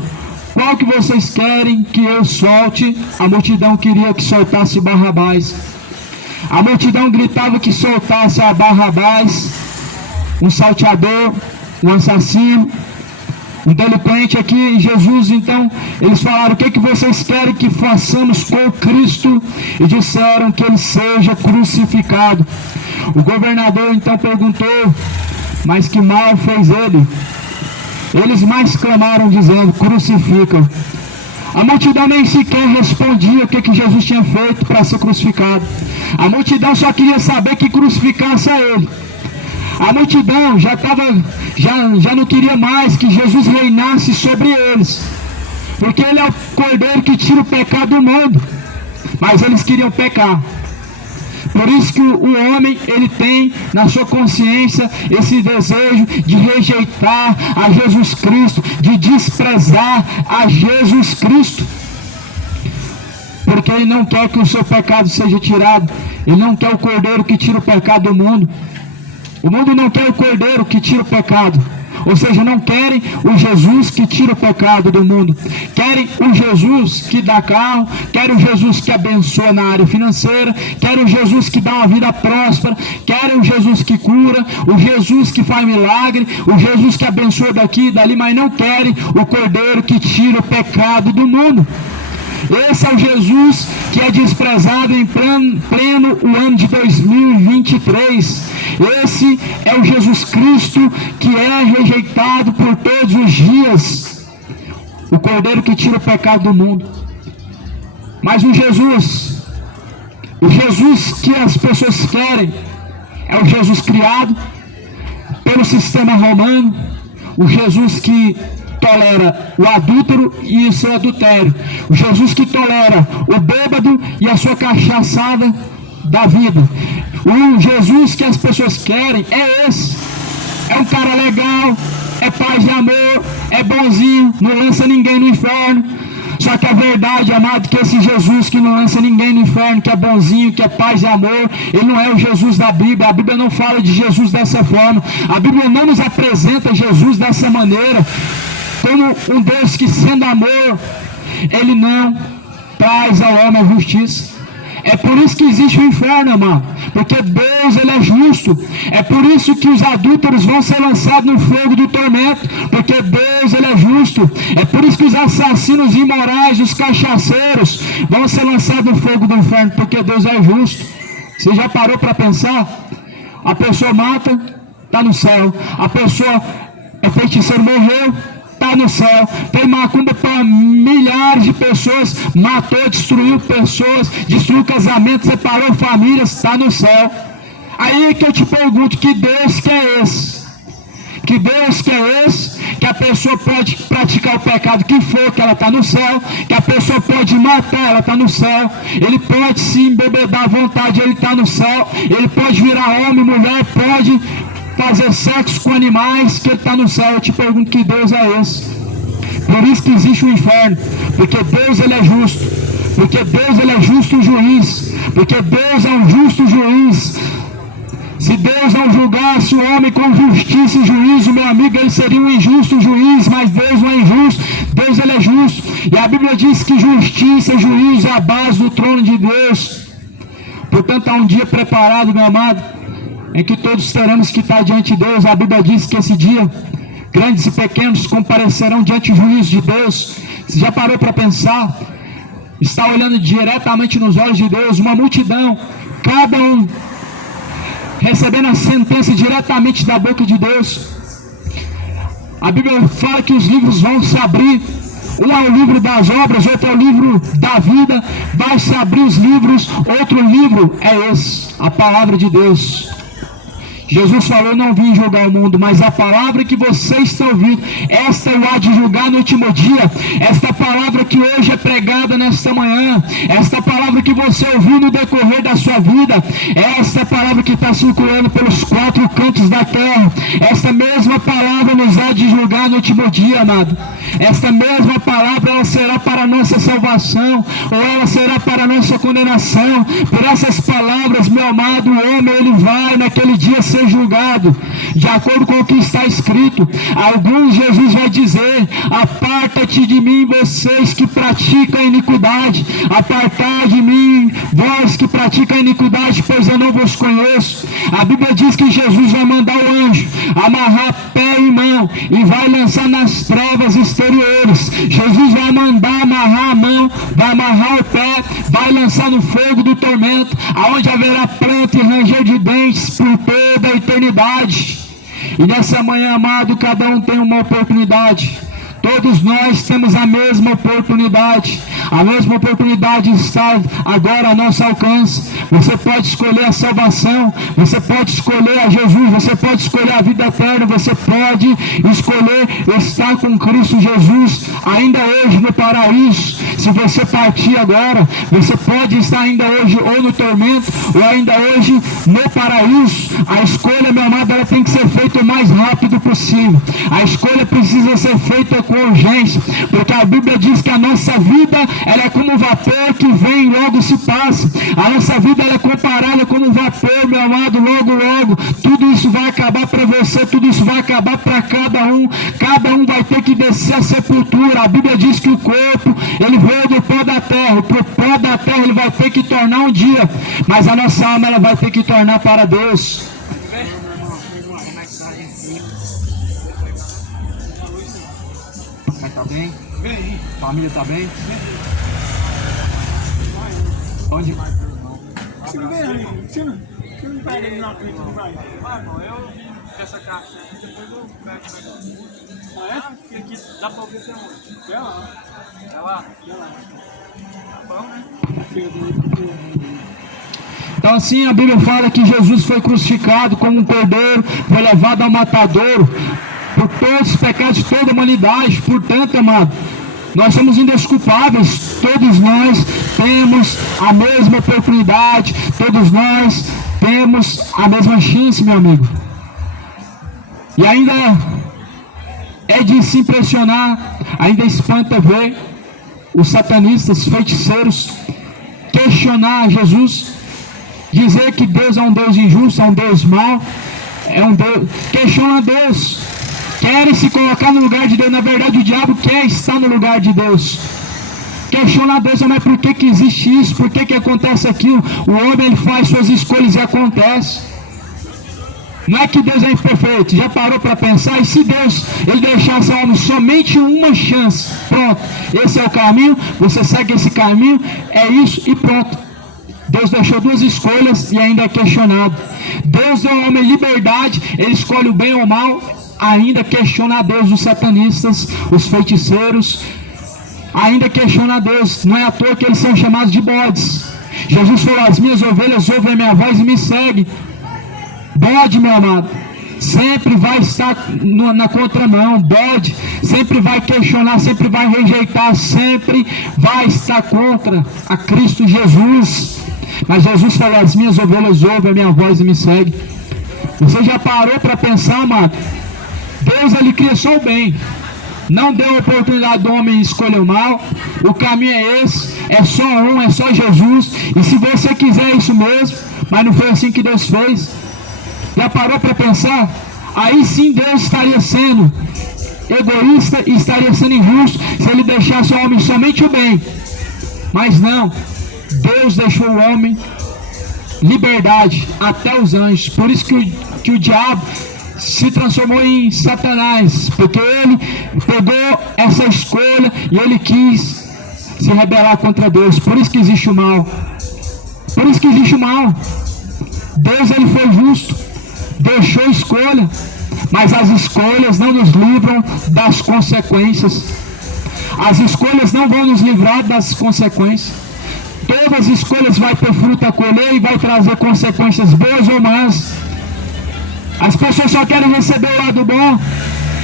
qual que vocês querem que eu solte? A multidão queria que soltasse Barrabás. A multidão gritava que soltasse a Barrabás, um salteador, um assassino, um delinquente. Aqui Jesus, então, eles falaram: o que vocês querem que façamos com Cristo? E disseram que ele seja crucificado. O governador então perguntou: mas que mal fez ele? Eles mais clamaram dizendo: crucificam. A multidão nem sequer respondia o que Jesus tinha feito para ser crucificado. A multidão só queria saber que crucificasse a ele. A multidão já não queria mais que Jesus reinasse sobre eles. porque Ele é o Cordeiro que tira o pecado do mundo. Mas eles queriam pecar. Por isso que o homem, ele tem na sua consciência esse desejo de rejeitar a Jesus Cristo, de desprezar a Jesus Cristo. Porque ele não quer que o seu pecado seja tirado. Ele não quer o Cordeiro que tira o pecado do mundo. O mundo não quer o Cordeiro que tira o pecado. Ou seja, não querem o Jesus que tira o pecado do mundo. Querem o Jesus que dá carro, querem o Jesus que abençoa na área financeira, querem o Jesus que dá uma vida próspera, querem o Jesus que cura, o Jesus que faz milagre, o Jesus que abençoa daqui e dali, mas não querem o Cordeiro que tira o pecado do mundo. Esse é o Jesus que é desprezado em pleno o ano de 2023. Esse é o Jesus Cristo que é rejeitado por todos os dias. O Cordeiro que tira o pecado do mundo. Mas o Jesus que as pessoas querem, é o Jesus criado pelo sistema romano, o Jesus que tolera o adúltero e o seu adultério, o Jesus que tolera o bêbado e a sua cachaçada da vida. O Jesus que as pessoas querem é esse. É um cara legal, é paz e amor, é bonzinho, não lança ninguém no inferno. Só que a verdade, amado, que esse Jesus que não lança ninguém no inferno, que é bonzinho, que é paz e amor, ele não é o Jesus da Bíblia. A Bíblia não fala de Jesus dessa forma. A Bíblia não nos apresenta Jesus dessa maneira, como um Deus que, sendo amor, ele não traz ao homem a justiça. É por isso que existe o inferno, amado, porque Deus, ele é justo. É por isso que os adúlteros vão ser lançados no fogo do tormento, porque Deus, ele é justo. É por isso que os assassinos imorais, os cachaceiros, vão ser lançados no fogo do inferno, porque Deus é justo. Você já parou para pensar? A pessoa mata, está no céu. A pessoa é feiticeiro, morreu, está no céu. Tem macumba para milhares de pessoas, matou, destruiu pessoas, destruiu casamentos, separou famílias, está no céu. Aí que eu te pergunto, que Deus que é esse? Que Deus que é esse? Que a pessoa pode praticar o pecado que for, que ela está no céu. Que a pessoa pode matar, ela está no céu. Ele pode se embebedar à vontade, ele está no céu. Ele pode virar homem, mulher, pode fazer sexo com animais, que ele está no céu. Eu te pergunto, que Deus é esse? Por isso que existe o inferno, porque Deus, ele é justo, porque Deus, ele é justo juiz, porque Deus é um justo juiz. Se Deus não julgasse o homem com justiça e juízo, meu amigo, ele seria um injusto juiz. Mas Deus não é injusto, Deus, ele é justo. E a Bíblia diz que justiça e juízo é a base do trono de Deus. Portanto, há um dia preparado, meu amado, em que todos teremos que estar diante de Deus. A Bíblia diz que esse dia, grandes e pequenos comparecerão diante do juízo de Deus. Você já parou para pensar? Está olhando diretamente nos olhos de Deus, uma multidão, cada um recebendo a sentença diretamente da boca de Deus. A Bíblia fala que os livros vão se abrir. Um é o livro das obras, outro é o livro da vida. Vai se abrir os livros. Outro livro é esse, a palavra de Deus. Jesus falou: não vim julgar o mundo, mas a palavra que você está ouvindo, esta eu há de julgar no último dia. Esta palavra que hoje é pregada nesta manhã, esta palavra que você ouviu no decorrer da sua vida, esta palavra que está circulando pelos 4 cantos da terra, esta mesma palavra nos há de julgar no último dia, amado. Esta mesma palavra, ela será para a nossa salvação, ou ela será para a nossa condenação. Por essas palavras, meu amado, o homem, ele vai naquele dia ser julgado, de acordo com o que está escrito. Alguns, Jesus vai dizer: aparta-te de mim, vocês que praticam a iniquidade, apartai de mim, vós que praticam a iniquidade, pois eu não vos conheço. A Bíblia diz que Jesus vai mandar o anjo amarrar pé e mão e vai lançar nas trevas exteriores. Jesus vai mandar amarrar a mão, vai amarrar o pé, vai lançar no fogo do tormento, aonde haverá pranto e ranger de dentes por toda a eternidade. E nessa manhã, amado, cada um tem uma oportunidade. Todos nós temos a mesma oportunidade. A mesma oportunidade está agora ao nosso alcance. Você pode escolher a salvação, você pode escolher a Jesus, você pode escolher a vida eterna, você pode escolher estar com Cristo Jesus ainda hoje no paraíso. Se você partir agora, você pode estar ainda hoje ou no tormento, ou ainda hoje no paraíso. A escolha, meu amado, ela tem que ser feita o mais rápido possível. A escolha precisa ser feita com urgência, porque a Bíblia diz que a nossa vida, ela é como um vapor que vem e logo se passa. A nossa vida, ela é comparada como um vapor, meu amado, logo, tudo isso vai acabar para você, tudo isso vai acabar para cada um vai ter que descer a sepultura. A Bíblia diz que o corpo, ele veio do pó da terra, pro pó da terra ele vai ter que tornar um dia, mas a nossa alma, ela vai ter que tornar para Deus. Tá bem? Bem. Família tá bem? Onde? Você não vem ali. Você não pega ele na frente, não vai? Mano, eu vim essa caixa aqui, depois eu pego mais. Ah, é? Porque aqui dá pra ouvir até onde? É lá. É lá? É lá. Tá bom, né? Então assim a Bíblia fala que Jesus foi crucificado como um cordeiro, foi levado ao matadouro por todos os pecados de toda a humanidade. Portanto, amado, nós somos indesculpáveis. Todos nós temos a mesma oportunidade, todos nós temos a mesma chance, meu amigo. E ainda é de se impressionar, ainda espanta ver os satanistas, feiticeiros, questionar Jesus, dizer que Deus é um Deus injusto, é um Deus mau, é um Deus, questiona Deus, querem se colocar no lugar de Deus. Na verdade, o diabo quer estar no lugar de Deus. Questiona Deus, mas por que existe isso? Por que acontece aquilo? O homem, ele faz suas escolhas e acontece. Não é que Deus é imperfeito. Já parou para pensar? E se Deus, ele deixasse ao homem somente uma chance, pronto, esse é o caminho, você segue esse caminho, é isso e pronto. Deus deixou duas escolhas e ainda é questionado. Deus deu ao homem liberdade, ele escolhe o bem ou o mal, ainda questiona a Deus. Os satanistas, os feiticeiros, ainda questiona a Deus. Não é à toa que eles são chamados de bodes. Jesus falou: as minhas ovelhas ouvem a minha voz e me seguem. Bode, meu amado, sempre vai estar na contramão. Bode sempre vai questionar, sempre vai rejeitar, sempre vai estar contra a Cristo Jesus. Mas Jesus falou: as minhas ovelhas ouvem a minha voz e me seguem. Você já parou para pensar, amado? Deus, ele cria só o bem, não deu a oportunidade do homem escolher o mal. O caminho é esse, é só um, é só Jesus. E se você quiser, é isso mesmo, mas não foi assim que Deus fez. Já parou para pensar? Aí sim Deus estaria sendo egoísta e estaria sendo injusto se ele deixasse ao homem somente o bem. Mas não, Deus deixou o homem liberdade, até os anjos. Por isso que o diabo se transformou em Satanás, porque ele pegou essa escolha e ele quis se rebelar contra Deus. Por isso que existe o mal. Por isso que existe o mal. Deus, ele foi justo, deixou escolha, mas as escolhas não nos livram das consequências. As escolhas não vão nos livrar das consequências. Todas as escolhas vai ter fruto a colher e vai trazer consequências boas ou más. As pessoas só querem receber o lado bom.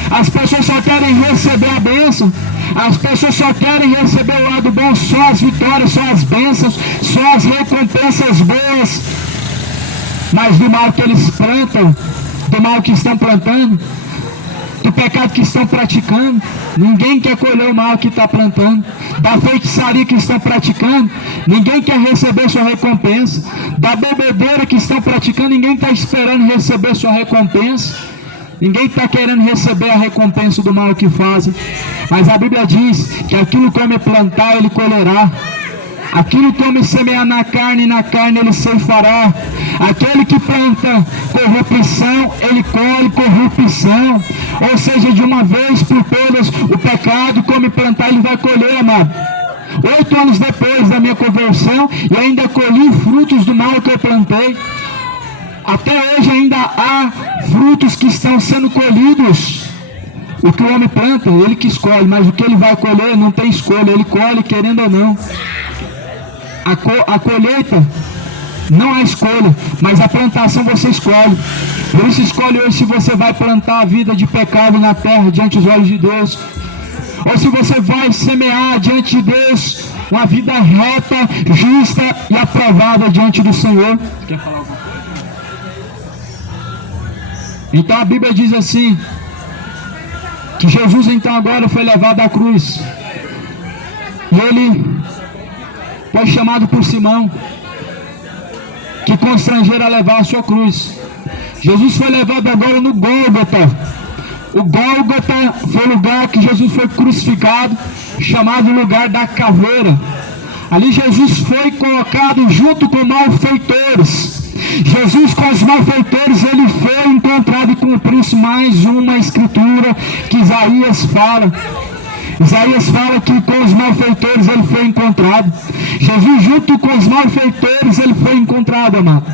As pessoas só querem receber a bênção. As pessoas só querem receber o lado bom, só as vitórias, só as bênçãos, só as recompensas boas. Mas do mal que eles plantam, do mal que estão plantando, do pecado que estão praticando, ninguém quer colher o mal que está plantando. Da feitiçaria que estão praticando, ninguém quer receber sua recompensa. Da bebedeira que estão praticando, ninguém está esperando receber sua recompensa. Ninguém está querendo receber a recompensa do mal que fazem. Mas a Bíblia diz que aquilo que o homem plantar, ele colherá. Aquilo que o homem semear na carne ele ceifará. Aquele que planta corrupção, ele colhe corrupção. Ou seja, de uma vez por todas, o pecado que o homem plantar, ele vai colher, amado. 8 anos depois da minha conversão, eu ainda colhi frutos do mal que eu plantei. Até hoje ainda há frutos que estão sendo colhidos. O que o homem planta, ele que escolhe, mas o que ele vai colher não tem escolha, ele colhe querendo ou não. A colheita não há escolha, mas a plantação você escolhe. Por isso escolhe hoje se você vai plantar a vida de pecado na terra diante dos olhos de Deus, ou se você vai semear diante de Deus uma vida reta, justa e aprovada diante do Senhor. Quer falar alguma coisa? Então a Bíblia diz assim, que Jesus então agora foi levado à cruz, e ele foi chamado por Simão, que constrangeram a levar a sua cruz. Jesus foi levado agora no Gólgota. O Gólgota foi o lugar que Jesus foi crucificado, chamado lugar da caveira. Ali Jesus foi colocado junto com malfeitores. Jesus com os malfeitores, ele foi encontrado e cumpriu-se mais uma escritura que Isaías fala. Isaías fala que com os malfeitores ele foi encontrado. Jesus junto com os malfeitores ele foi encontrado, amado.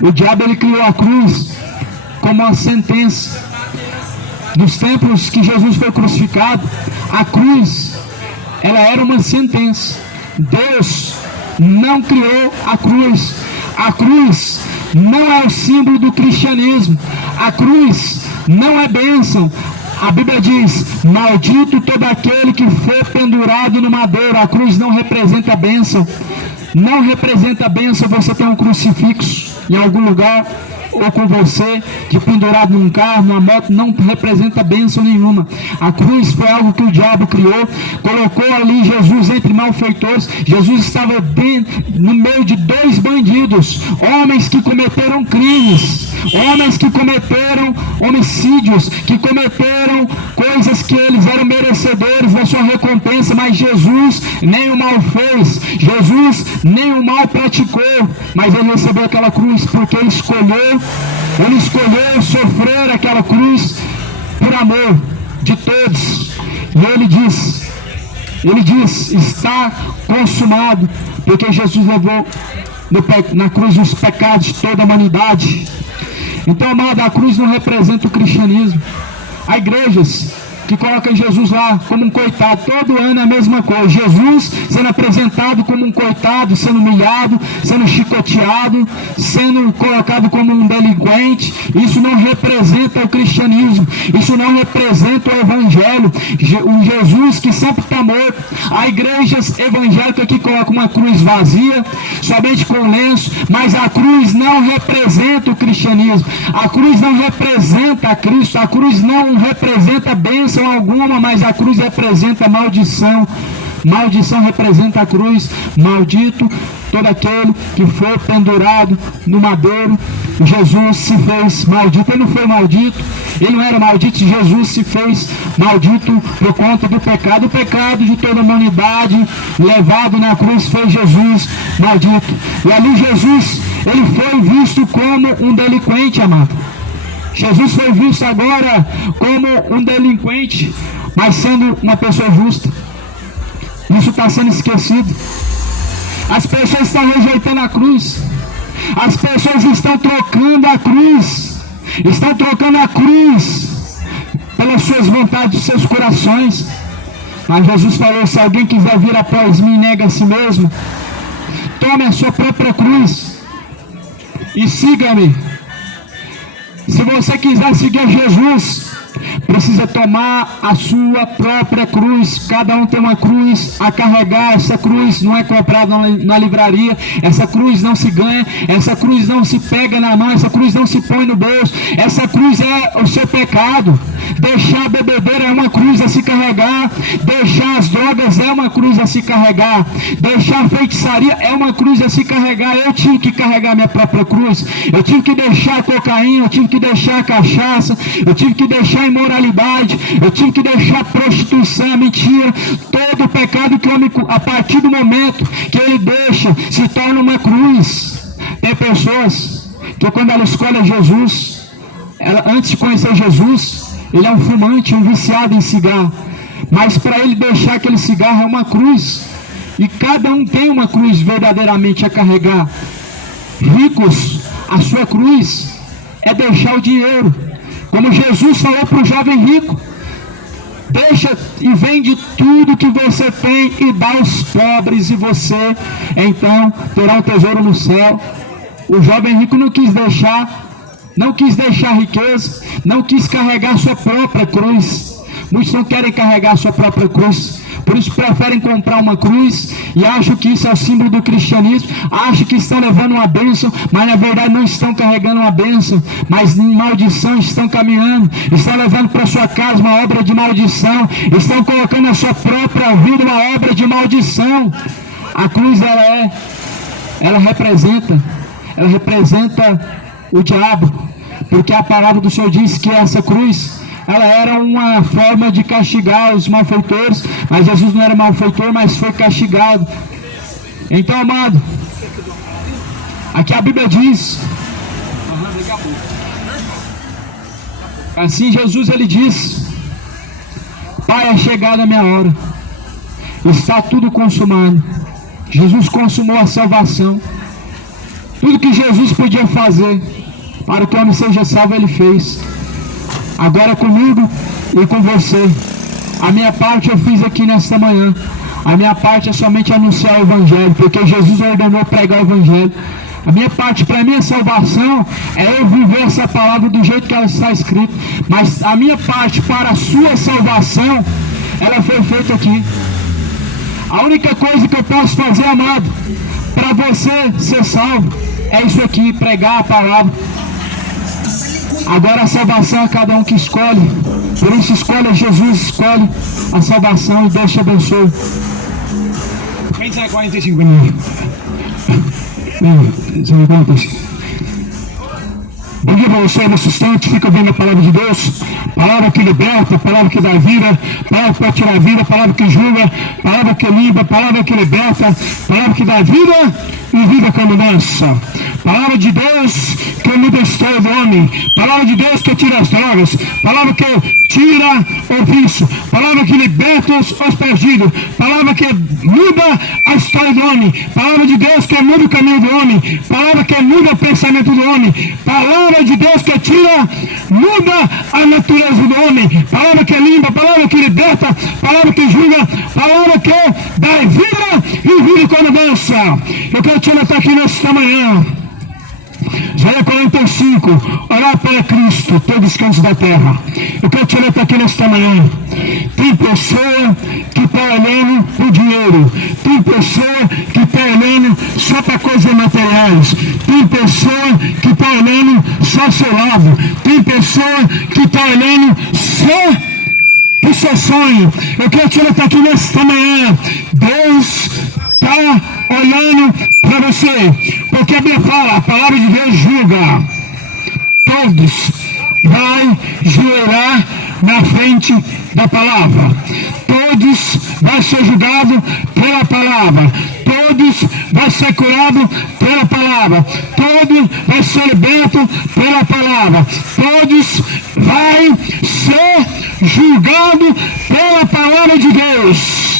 O diabo ele criou a cruz como uma sentença. Nos tempos que Jesus foi crucificado, a cruz, ela era uma sentença. Deus não criou a cruz. A cruz não é o símbolo do cristianismo. A cruz não é bênção. A Bíblia diz, maldito todo aquele que for pendurado no madeiro. A cruz não representa bênção. Não representa bênção você ter um crucifixo em algum lugar, ou com você, de pendurado num carro, numa moto, não representa bênção nenhuma. A cruz foi algo que o diabo criou, colocou ali Jesus entre malfeitores. Jesus estava no meio de dois bandidos, homens que cometeram crimes, homens que cometeram homicídios, que cometeram coisas que eles eram merecedores da sua recompensa, mas Jesus nem o mal fez, Jesus nem o mal praticou, mas ele recebeu aquela cruz porque ele escolheu sofrer aquela cruz por amor de todos. E ele diz, está consumado, porque Jesus levou na cruz os pecados de toda a humanidade. Então, amado, a cruz não representa o cristianismo. Há igrejas que colocam Jesus lá como um coitado, todo ano é a mesma coisa, Jesus sendo apresentado como um coitado, sendo humilhado, sendo chicoteado, sendo colocado como um delinquente. Isso não representa o cristianismo, isso não representa o evangelho, o Jesus que sempre está morto. Há igrejas evangélicas que colocam uma cruz vazia, somente com lenço, mas a cruz não representa o cristianismo, a cruz não representa Cristo, a cruz não representa bênção alguma, mas a cruz representa maldição. Maldição representa a cruz. Maldito todo aquele que for pendurado no madeiro. Jesus se fez maldito. Ele não foi maldito, ele não era maldito. Jesus se fez maldito por conta do pecado. O pecado de toda a humanidade levado na cruz fez Jesus maldito. E ali Jesus, ele foi visto como um delinquente, amado. Jesus foi visto agora como um delinquente, mas sendo uma pessoa justa. Isso está sendo esquecido. As pessoas estão rejeitando a cruz. As pessoas estão trocando a cruz. Estão trocando a cruz pelas suas vontades, dos seus corações. Mas Jesus falou, se alguém quiser vir após mim, nega a si mesmo. Tome a sua própria cruz e siga-me. Se você quiser seguir Jesus, precisa tomar a sua própria cruz. Cada um tem uma cruz a carregar. Essa cruz não é comprada na livraria, essa cruz não se ganha, essa cruz não se pega na mão, essa cruz não se põe no bolso. Essa cruz é o seu pecado. Deixar a bebedeira é uma cruz a se carregar, deixar as drogas é uma cruz a se carregar, deixar a feitiçaria é uma cruz a se carregar. Eu tive que carregar minha própria cruz, eu tive que deixar a cocaína, eu tive que deixar a cachaça, eu tive que deixar a imoralidade, eu tive que deixar a prostituição, a mentira, todo o pecado que o homem, a partir do momento que ele deixa, se torna uma cruz. Tem pessoas que quando ela escolhe Jesus, ela, antes de conhecer Jesus, ele é um fumante, um viciado em cigarro, mas para ele deixar aquele cigarro é uma cruz, e cada um tem uma cruz verdadeiramente a carregar. Ricos, a sua cruz é deixar o dinheiro, como Jesus falou para o jovem rico, e vende tudo que você tem e dá aos pobres, e você então terá um tesouro no céu. O jovem rico não quis deixar riqueza, não quis carregar sua própria cruz. Muitos não querem carregar sua própria cruz, por isso preferem comprar uma cruz e acham que isso é o símbolo do cristianismo, acham que estão levando uma bênção, mas na verdade não estão carregando uma bênção, mas em maldição estão caminhando, estão levando para sua casa uma obra de maldição, estão colocando a sua própria vida uma obra de maldição. A cruz ela representa o diabo, porque a palavra do Senhor diz que essa cruz ela era uma forma de castigar os malfeitores, mas Jesus não era malfeitor, mas foi castigado. Então, amado, aqui a Bíblia diz, assim Jesus ele diz: Pai, é chegada a minha hora, está tudo consumado. Jesus consumou a salvação. Tudo que Jesus podia fazer para que o homem seja salvo, ele fez. Agora comigo e com você, a minha parte eu fiz aqui nesta manhã. A minha parte é somente anunciar o Evangelho, porque Jesus ordenou pregar o Evangelho. A minha parte para a minha salvação é eu viver essa palavra do jeito que ela está escrita. Mas a minha parte para a sua salvação, ela foi feita aqui. A única coisa que eu posso fazer, amado, para você ser salvo, é isso aqui, pregar a palavra. Agora a salvação é cada um que escolhe. Por isso escolhe Jesus, escolhe a salvação, e Deus te abençoe. Quem sai 45 minutos? Bom dia para você, nesse instante, fica ouvindo a palavra de Deus, palavra que liberta, palavra que dá vida, palavra que pode tirar a vida, palavra que julga, palavra que limpa, palavra que liberta, palavra que dá vida e vida com abundância. Palavra de Deus que muda a história do homem, palavra de Deus que tira as drogas, palavra que tira o vício, palavra que liberta os perdidos, palavra que muda a história do homem, palavra de Deus que muda o caminho do homem, palavra que muda o pensamento do homem, palavra de Deus que muda a natureza do homem, palavra que limpa, palavra que liberta, palavra que julga, palavra que dá vida e vida com abundância. Eu quero te anotar aqui nesta manhã, Isaías 45, orar para Cristo, todos os cantos da terra. Eu quero te anotar aqui nesta manhã. Tem pessoa que está olhando para o dinheiro, tem pessoa que está olhando só para coisas materiais, tem pessoa que está olhando só seu lado, tem pessoa que está olhando só o seu sonho. Eu quero te anotar aqui nesta manhã. Deus está olhando para você, porque a Bíblia fala, a palavra de Deus julga. Todos vai joelhar na frente da palavra. Todos vai ser julgado pela palavra. Todos vai ser curado pela palavra. Todos vai ser liberto pela palavra. Todos vai ser julgado pela palavra de Deus.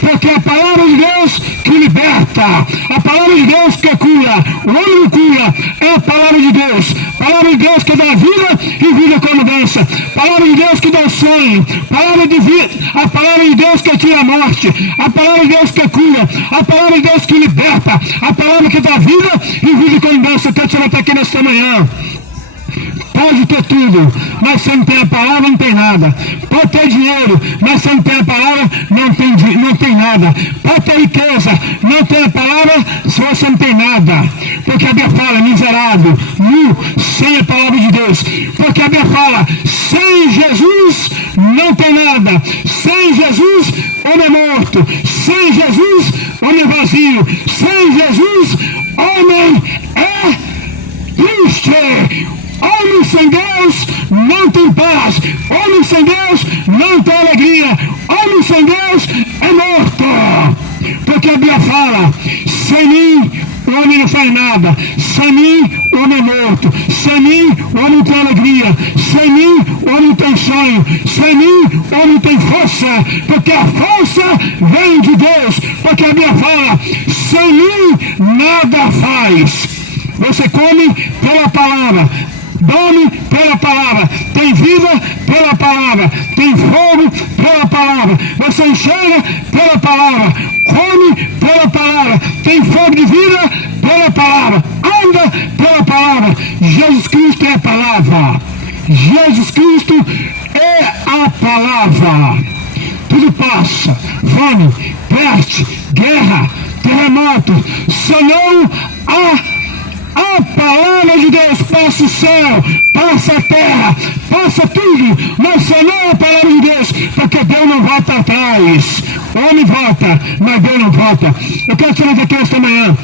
Porque a palavra de Deus que liberta, a palavra de Deus que cura, o homem cura, é a palavra de Deus. A palavra de Deus que dá vida e vida com abundância. A palavra de Deus que dá sonho, palavra de vida, a palavra de Deus que tira a morte, a palavra de Deus que cura, a palavra de Deus que liberta, a palavra que dá vida e vida com abundância. Eu quero te levar aqui nesta manhã. Pode ter tudo, mas se não tem a palavra, não tem nada. Pode ter dinheiro, mas se não tem a palavra, não tem nada. Pode ter riqueza, não tem a palavra, se você não tem nada. Porque a Bíblia fala, miserável, nu, sem a palavra de Deus. Porque a Bíblia fala, sem Jesus não tem nada. Sem Jesus, homem é morto. Sem Jesus, homem é vazio. Sem Jesus, homem é triste. Homem sem Deus não tem paz. Homem sem Deus não tem alegria. Homem sem Deus é morto. Porque a Bíblia fala, sem mim o homem não faz nada. Sem mim o homem é morto. Sem mim o homem não tem alegria. Sem mim o homem não tem sonho. Sem mim o homem não tem força. Porque a força vem de Deus. Porque a Bíblia fala, sem mim nada faz. Você come pela palavra, dorme pela palavra, tem vida pela palavra, tem fogo pela palavra. palavra, você enxerga pela palavra, come pela palavra, tem fogo de vida pela palavra, anda pela palavra. Jesus Cristo é a palavra. Jesus Cristo é a palavra. Tudo passa, fome, peste, guerra, terremoto, senão a palavra de Deus passa o céu, passa a terra, passa tudo, mas senão a palavra de Deus, porque Deus não volta atrás. O homem volta, mas Deus não volta. Eu quero te dizer aqui esta manhã,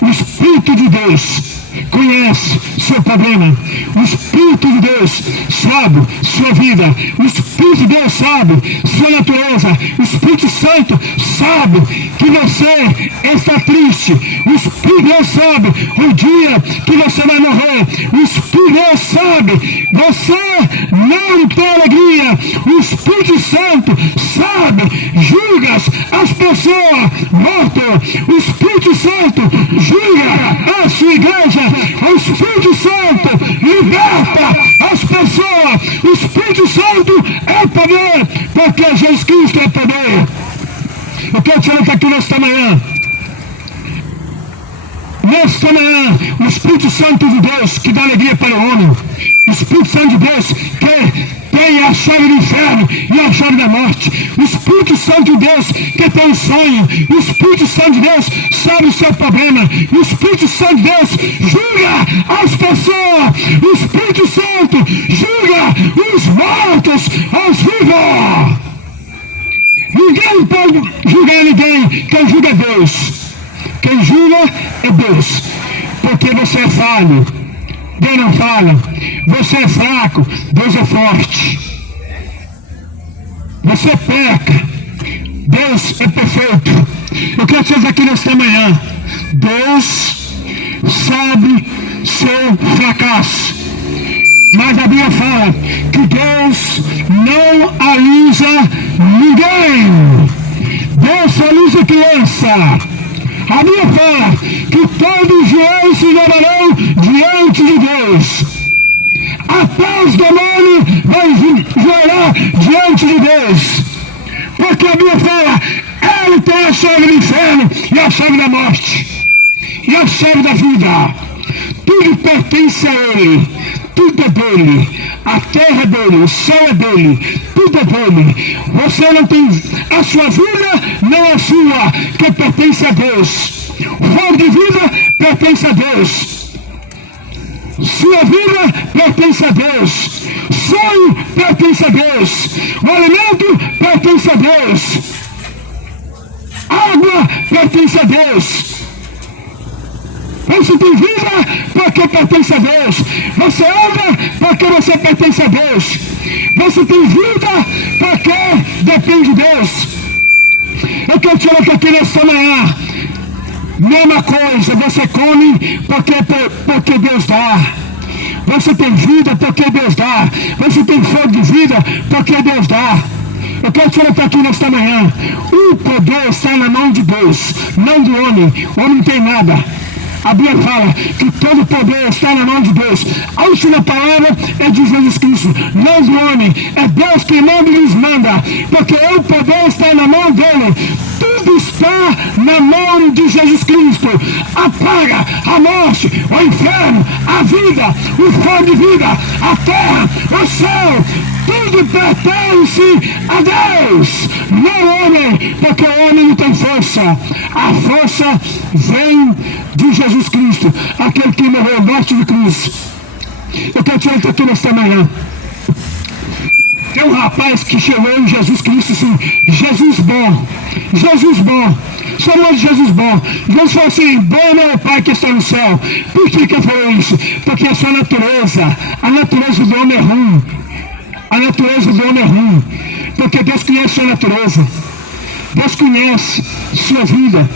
o Espírito de Deus conhece seu problema. O Espírito de Deus sabe sua vida. O Espírito de Deus sabe sua natureza. O Espírito Santo sabe que você está triste. O Espírito de Deus sabe o dia que você vai morrer. O Espírito de Deus sabe você não tem alegria. O Espírito Santo sabe, julga as pessoas mortas. O Espírito Santo julga a sua igreja. O Espírito Santo liberta as pessoas. O Espírito Santo é poder, porque Jesus Cristo é poder. Eu quero te falar aqui nesta manhã. Nesta manhã, o Espírito Santo de Deus que dá alegria para o homem. O Espírito Santo de Deus que tem a chave do inferno e a chave da morte. O Espírito Santo de Deus que tem um sonho. O Espírito Santo de Deus sabe o seu problema. O Espírito Santo de Deus julga as pessoas. O Espírito Santo julga os mortos, aos vivos. Ninguém pode julgar ninguém. Quem julga é Deus. Quem julga é Deus. Porque você é falho, Deus não falha. Você é fraco, Deus é forte. Você peca, Deus é perfeito. Eu quero te dizer aqui nesta manhã, Deus sabe seu fracasso. Mas a Bíblia fala que Deus não alisa ninguém. Deus só alisa criança. A Bíblia fala que todos os joelhos se dobrarão diante de Deus. Até os demônios vão joelhar diante de Deus. Porque a Bíblia fala, Ele tem a chave do inferno e a chave da morte. E a chave da vida. Tudo pertence a Ele. Tudo é dele. A terra é dele, o céu é dele, tudo é dele. Você não tem, a sua vida não é sua, que pertence a Deus. O fogo de vida pertence a Deus. Sua vida pertence a Deus. Sonho pertence a Deus. O alimento pertence a Deus. Água pertence a Deus. Você tem vida porque pertence a Deus. Você anda porque você pertence a Deus. Você tem vida porque depende de Deus. Eu quero te falar aqui nessa manhã. Mesma coisa, você come porque Deus dá. Você tem vida porque Deus dá. Você tem fogo de vida porque Deus dá. Eu quero te falar aqui nesta manhã. O poder está na mão de Deus, não do homem. O homem não tem nada. A Bíblia fala que todo poder está na mão de Deus. A última palavra é de Jesus Cristo, não do homem. É Deus quem manda e nos manda. Porque o poder está na mão dele. Tudo está na mão de Jesus Cristo. A praga, a morte, o inferno, a vida, o fogo de vida, a terra, o céu. Tudo pertence a Deus, não ao homem, porque o homem não tem força. A força vem de Jesus Cristo, aquele que morreu morte de cruz. Eu quero te dizer aqui nesta manhã. Tem um rapaz que chegou em Jesus Cristo assim, Jesus bom, chamou de Jesus bom. Jesus falou assim, bom é o Pai que está no céu. Por que ele falou isso? Porque a sua natureza, a natureza do homem é ruim. A natureza do homem é ruim, porque Deus conhece sua natureza, Deus conhece sua vida,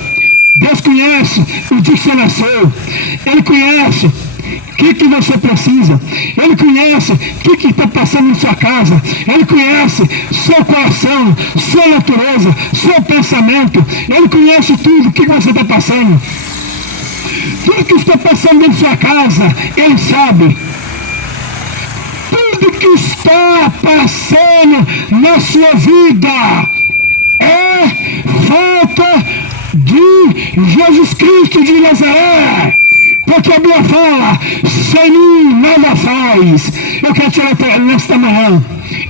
Deus conhece o dia que você nasceu, Ele conhece o que você precisa, Ele conhece o que está passando em sua casa, Ele conhece seu coração, sua natureza, seu pensamento, Ele conhece tudo o que você está passando, tudo que está passando dentro de sua casa, Ele sabe. Tudo que está passando na sua vida é falta de Jesus Cristo de Nazaré. Porque a Bíblia fala, sem mim nada faz. Eu quero te falar nesta manhã,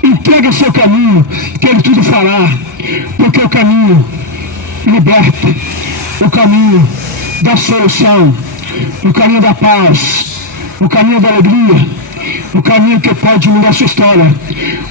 entrega seu caminho, que Ele tudo fará. Porque o caminho liberta, o caminho da solução, o caminho da paz, o caminho da alegria, o caminho que pode mudar a sua história,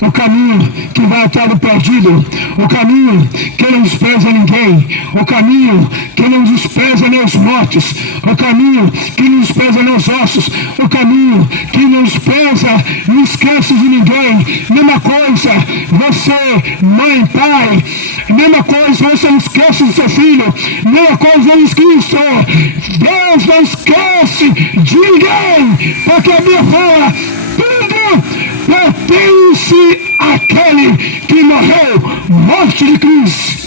o caminho que vai atrás do perdido, o caminho que não despreza ninguém, o caminho que não despreza nem os mortos, o caminho que não despreza nem os ossos, o caminho que não despreza, não esquece de ninguém. Mesma coisa, você, mãe, pai, mesma coisa, você não esquece do seu filho, mesma coisa, Jesus Cristo, Deus não esquece de ninguém, porque a Bíblia fala, tudo pertence àquele que morreu, morte de cruz.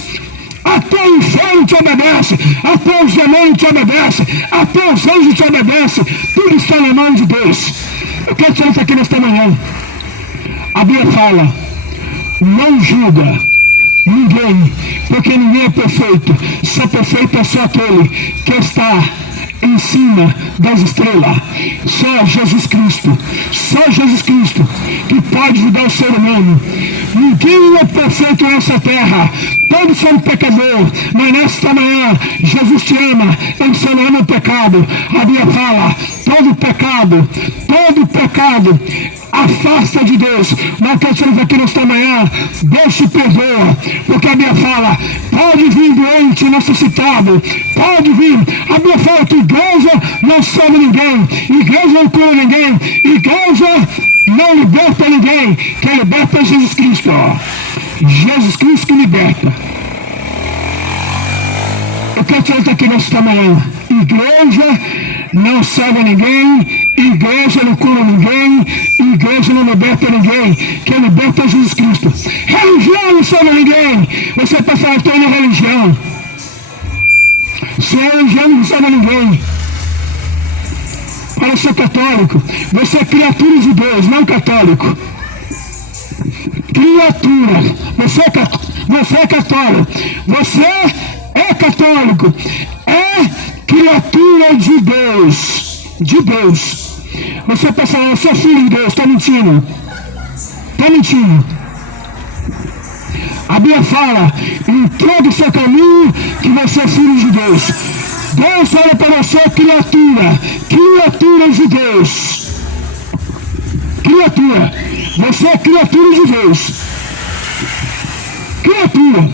Até o inferno te obedece, até os demônios te obedecem, até os anjos te obedecem, tudo está na mão de Deus. Eu quero dizer isso aqui nesta manhã. A Bíblia fala, não julga ninguém, porque ninguém é perfeito, só perfeito é só aquele que está em cima das estrelas. Só Jesus Cristo que pode ajudar o ser humano. Ninguém é perfeito nessa terra, todos somos pecadores, mas nesta manhã Jesus te ama, Ele só não ama o pecado. A Bíblia fala, todo pecado afasta de Deus. Mas que eu estou aqui nesta manhã, Deus te perdoa, porque a Bíblia fala, pode vir doente, necessitado, pode vir. A Bíblia fala que igreja não salva ninguém, igreja não cura ninguém, igreja não liberta ninguém. Quem liberta é Jesus Cristo. Jesus Cristo que liberta. Eu quero dizer aqui nesta manhã, igreja não salva ninguém, igreja não cura ninguém, igreja não liberta ninguém. Quem liberta é Jesus Cristo. Religião não salva ninguém. Você pode falar que tem religião. Sua religião não salva ninguém. Para ser católico, você é criatura de Deus, não católico. Criatura. Você é católico. Você é católico. É criatura de Deus. De Deus. Você pode falar, eu sou filho de Deus, está mentindo. Está mentindo. A Bíblia fala, entregue o seu caminho que você é filho de Deus. Deus olha para você, criatura de Deus. Criatura. Você é criatura de Deus. Criatura.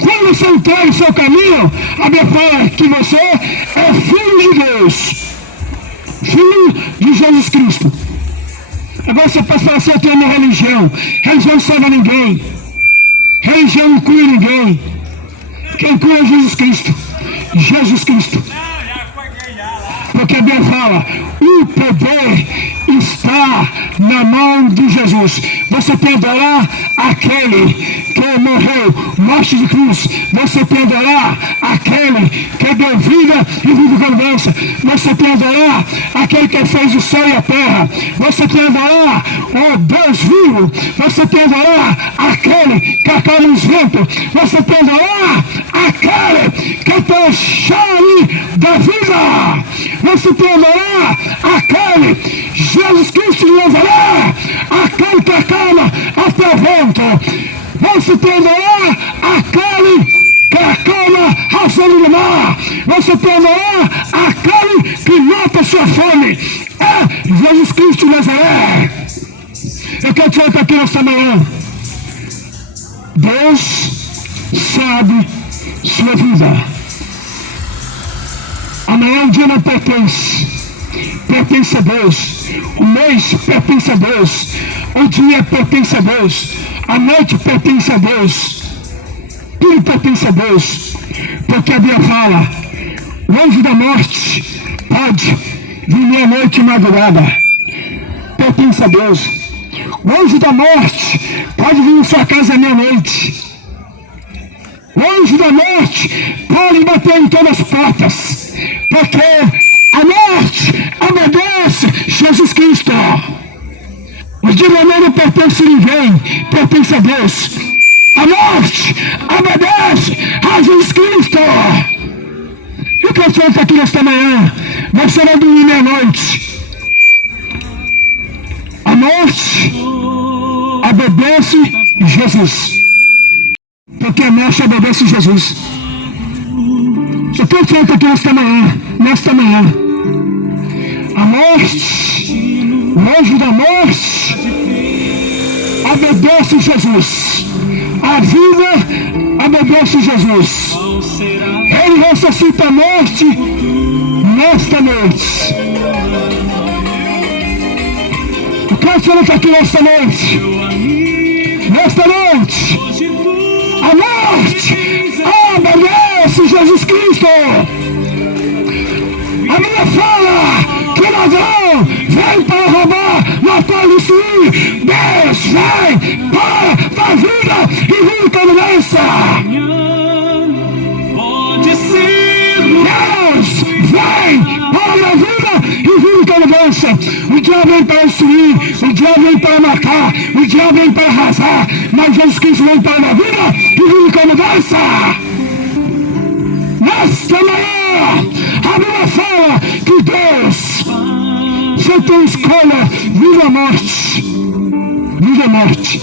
Quando você entrega o seu caminho, a Bíblia fala que você é filho de Deus. Filho de Jesus Cristo. Agora você pode falar assim, eu tenho uma religião. Religião não salva ninguém. Religião não cura ninguém. Quem cura é Jesus Cristo. Jesus Cristo. Porque a Bíblia fala, o poder está na mão de Jesus. Você tem que adorar aquele que morreu, morte de cruz. Você tem que adorar aquele que deu vida e vida com doença. Você tem que adorar aquele que fez o céu e a terra. Você tem que adorar o Deus vivo. Você tem que adorar aquele que acalma os ventos. Você tem que adorar aquele que tem a chave da vida. Você tem que adorar aquele Jesus Cristo de Nazaré, aquele que acalma até o vento. Você tem que adorar aquele que acalma a fome do mar. Você tem que adorar aquele que mata a sua fome. É Jesus Cristo de Nazaré. Eu quero te dizer aqui nesta manhã, Deus sabe sua vida. Amanhã o dia não pertence a Deus. O mês pertence a Deus. O dia pertence a Deus. A noite pertence a Deus. Tudo pertence a Deus. Porque a Bíblia fala, o anjo da morte pode vir meia-noite e madrugada. Pertence a Deus. O anjo da morte pode vir em sua casa meia-noite. O anjo da morte pode bater em todas as portas. Porque a morte obedece Jesus Cristo. O dilema não pertence a ninguém, pertence a Deus. A morte obedece a Jesus Cristo. E o que eu falo aqui nesta manhã? Você vai dormir meia-noite. A morte obedece Jesus. Porque a morte obedece Jesus. O que eu falo aqui nesta manhã? A morte, o anjo da morte, obedece Jesus. A vida obedece Jesus. Ele ressuscita a morte nesta noite. O que eu falo aqui nesta noite? Nesta noite, a morte obedece Jesus Cristo. A Bíblia fala que o ladrão vem para roubar, matar e destruir. Deus vem para a vida e vida com mudança. Pode ser. Deus vem para a vida e vida com mudança. O diabo vem para destruir, o diabo vem para matar, o diabo vem para arrasar, mas Jesus Cristo vem para a vida e vida com mudança. Nesta manhã, a Bíblia fala que Deus só tem escolha, vida ou morte. Vida ou morte.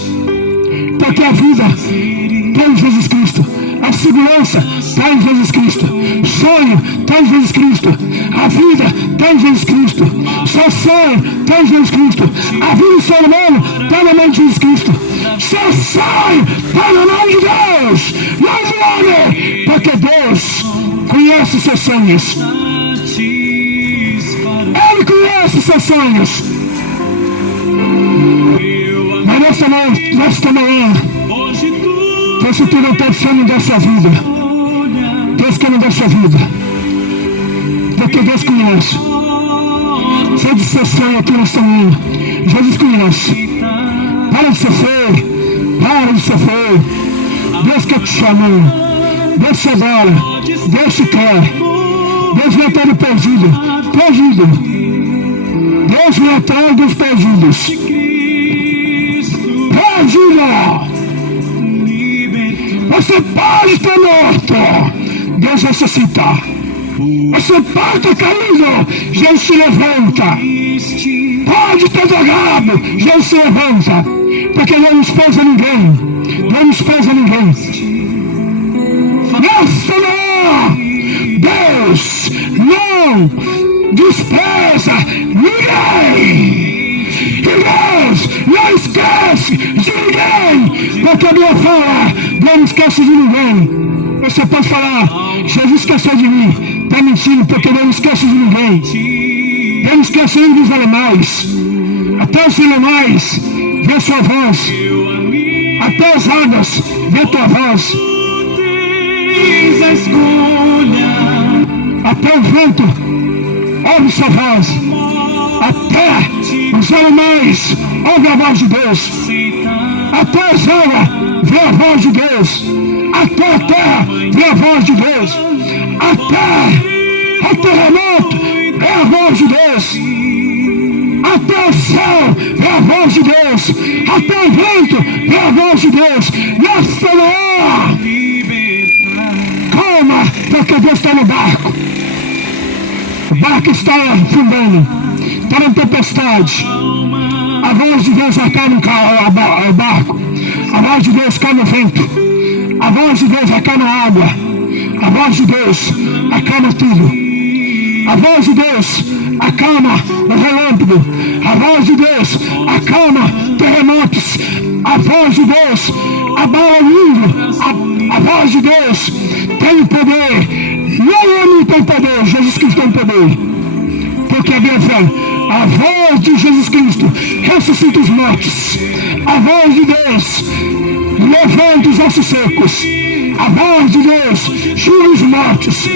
Porque a vida está em Jesus Cristo. A segurança está em Jesus Cristo. O sonho está em Jesus Cristo. A vida está em Jesus Cristo. Seu sonho está em Jesus Cristo. A vida do ser humano está na mão de Jesus Cristo. Seu sonho está na mão de Deus, não do homem. Porque Deus conhece seus sonhos. Ele conhece seus sonhos. Mas nesta manhã, Deus tem um sonho da sua vida. Deus quer mudar sua vida. Porque Deus conhece. Sai de seu sonho aqui nesta manhã. Jesus conhece. Para de ser feio. Para de ser feio. Deus quer te chamar. Deus te adora. Deus te quer. Deus vem atrás do perdido. Perdido. Deus vem atrás dos perdidos. Perdido. Você pode estar morto. Deus ressuscita. Você pode ter caído. Jesus se levanta. Pode ter drogado. Jesus se levanta. Porque Deus não expôs a ninguém. Deus não expôs a ninguém. Nesta manhã, Deus não despreza ninguém. E Deus não esquece de ninguém. Porque a Bíblia fala, Deus não esquece de ninguém. Você pode falar, Jesus esqueceu de mim. Está mentindo, porque Deus não esquece de ninguém. Deus não esquece nem dos animais. Até os animais vê sua voz. Até as águas vê tua voz. A escolha. Até o vento ouve sua voz. Até os animais ouvem a voz de Deus. Até as águas vê a voz de Deus. Até a terra vê a voz de Deus. Até o terremoto vê a voz de Deus. Até o céu vê a voz de Deus. Até o vento vê a voz de Deus. Nesta manhã, calma, porque Deus está no barco. O barco está afundando. Está na tempestade. A voz de Deus acalma o barco. A voz de Deus calma o vento. A voz de Deus acalma a água. A voz de Deus acalma tudo. A voz de Deus acalma o relâmpago. A voz de Deus acalma terremotos. A voz de Deus abala o mundo. A voz de Deus tem poder. Não homem tem poder, Jesus Cristo tem poder. Porque a Bíblia fala, a voz de Jesus Cristo ressuscita os mortos. A voz de Deus levanta os ossos secos. A voz de Deus julga os mortos.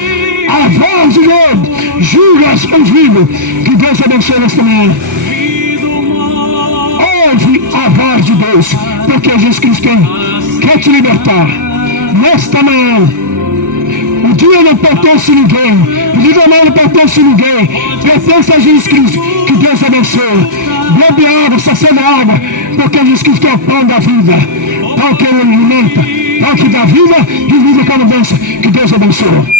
A voz de Deus julga os vivos. Que Deus abençoe nesta manhã. Ouve a voz de Deus, porque Jesus Cristo quer te libertar. Nesta manhã, o dia não pertence a ninguém. O dia da manhã não pertence a ninguém. Pertence a Jesus Cristo. Que Deus abençoe. Bebe água, sacia água, porque Jesus Cristo é o pão da vida. Pão que ele alimenta. Pão que dá vida e vida que não vence. Que Deus abençoe.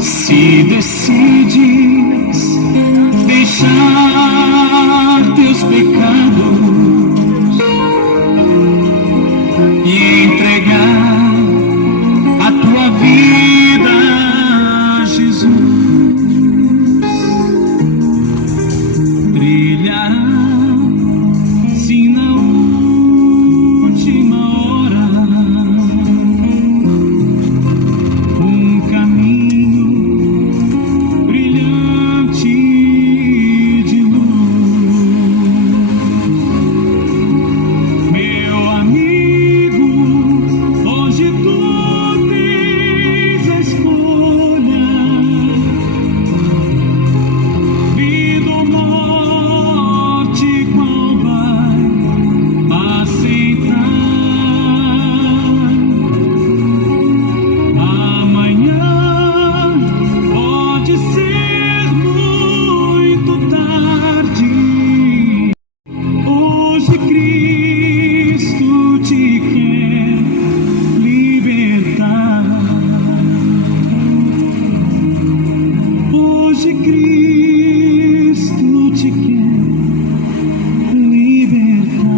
Se decides deixar teus pecados e entregar a tua vida a Jesus, trilhará sim na última hora um caminho brilhante de luz. Meu amigo, hoje tu tens a escolha, vida ou morte, qual vai aceitar? Amanhã pode ser muito tarde. Hoje Cristo te quer libertar. Hoje Cristo te quer libertar.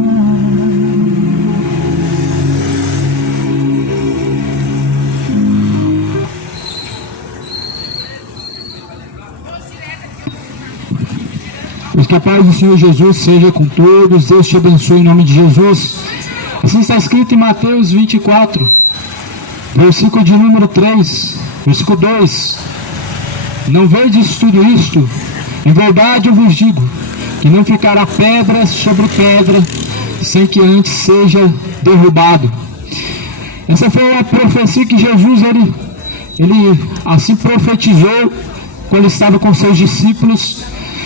Mas que a paz do Senhor Jesus seja com todos. Deus te abençoe em nome de Jesus. Assim está escrito em Mateus 24, versículo de número 3, versículo 2. Não vedes tudo isto? Em verdade eu vos digo, que não ficará pedra sobre pedra, sem que antes seja derrubado. Essa foi a profecia que Jesus, ele assim profetizou quando estava com seus discípulos.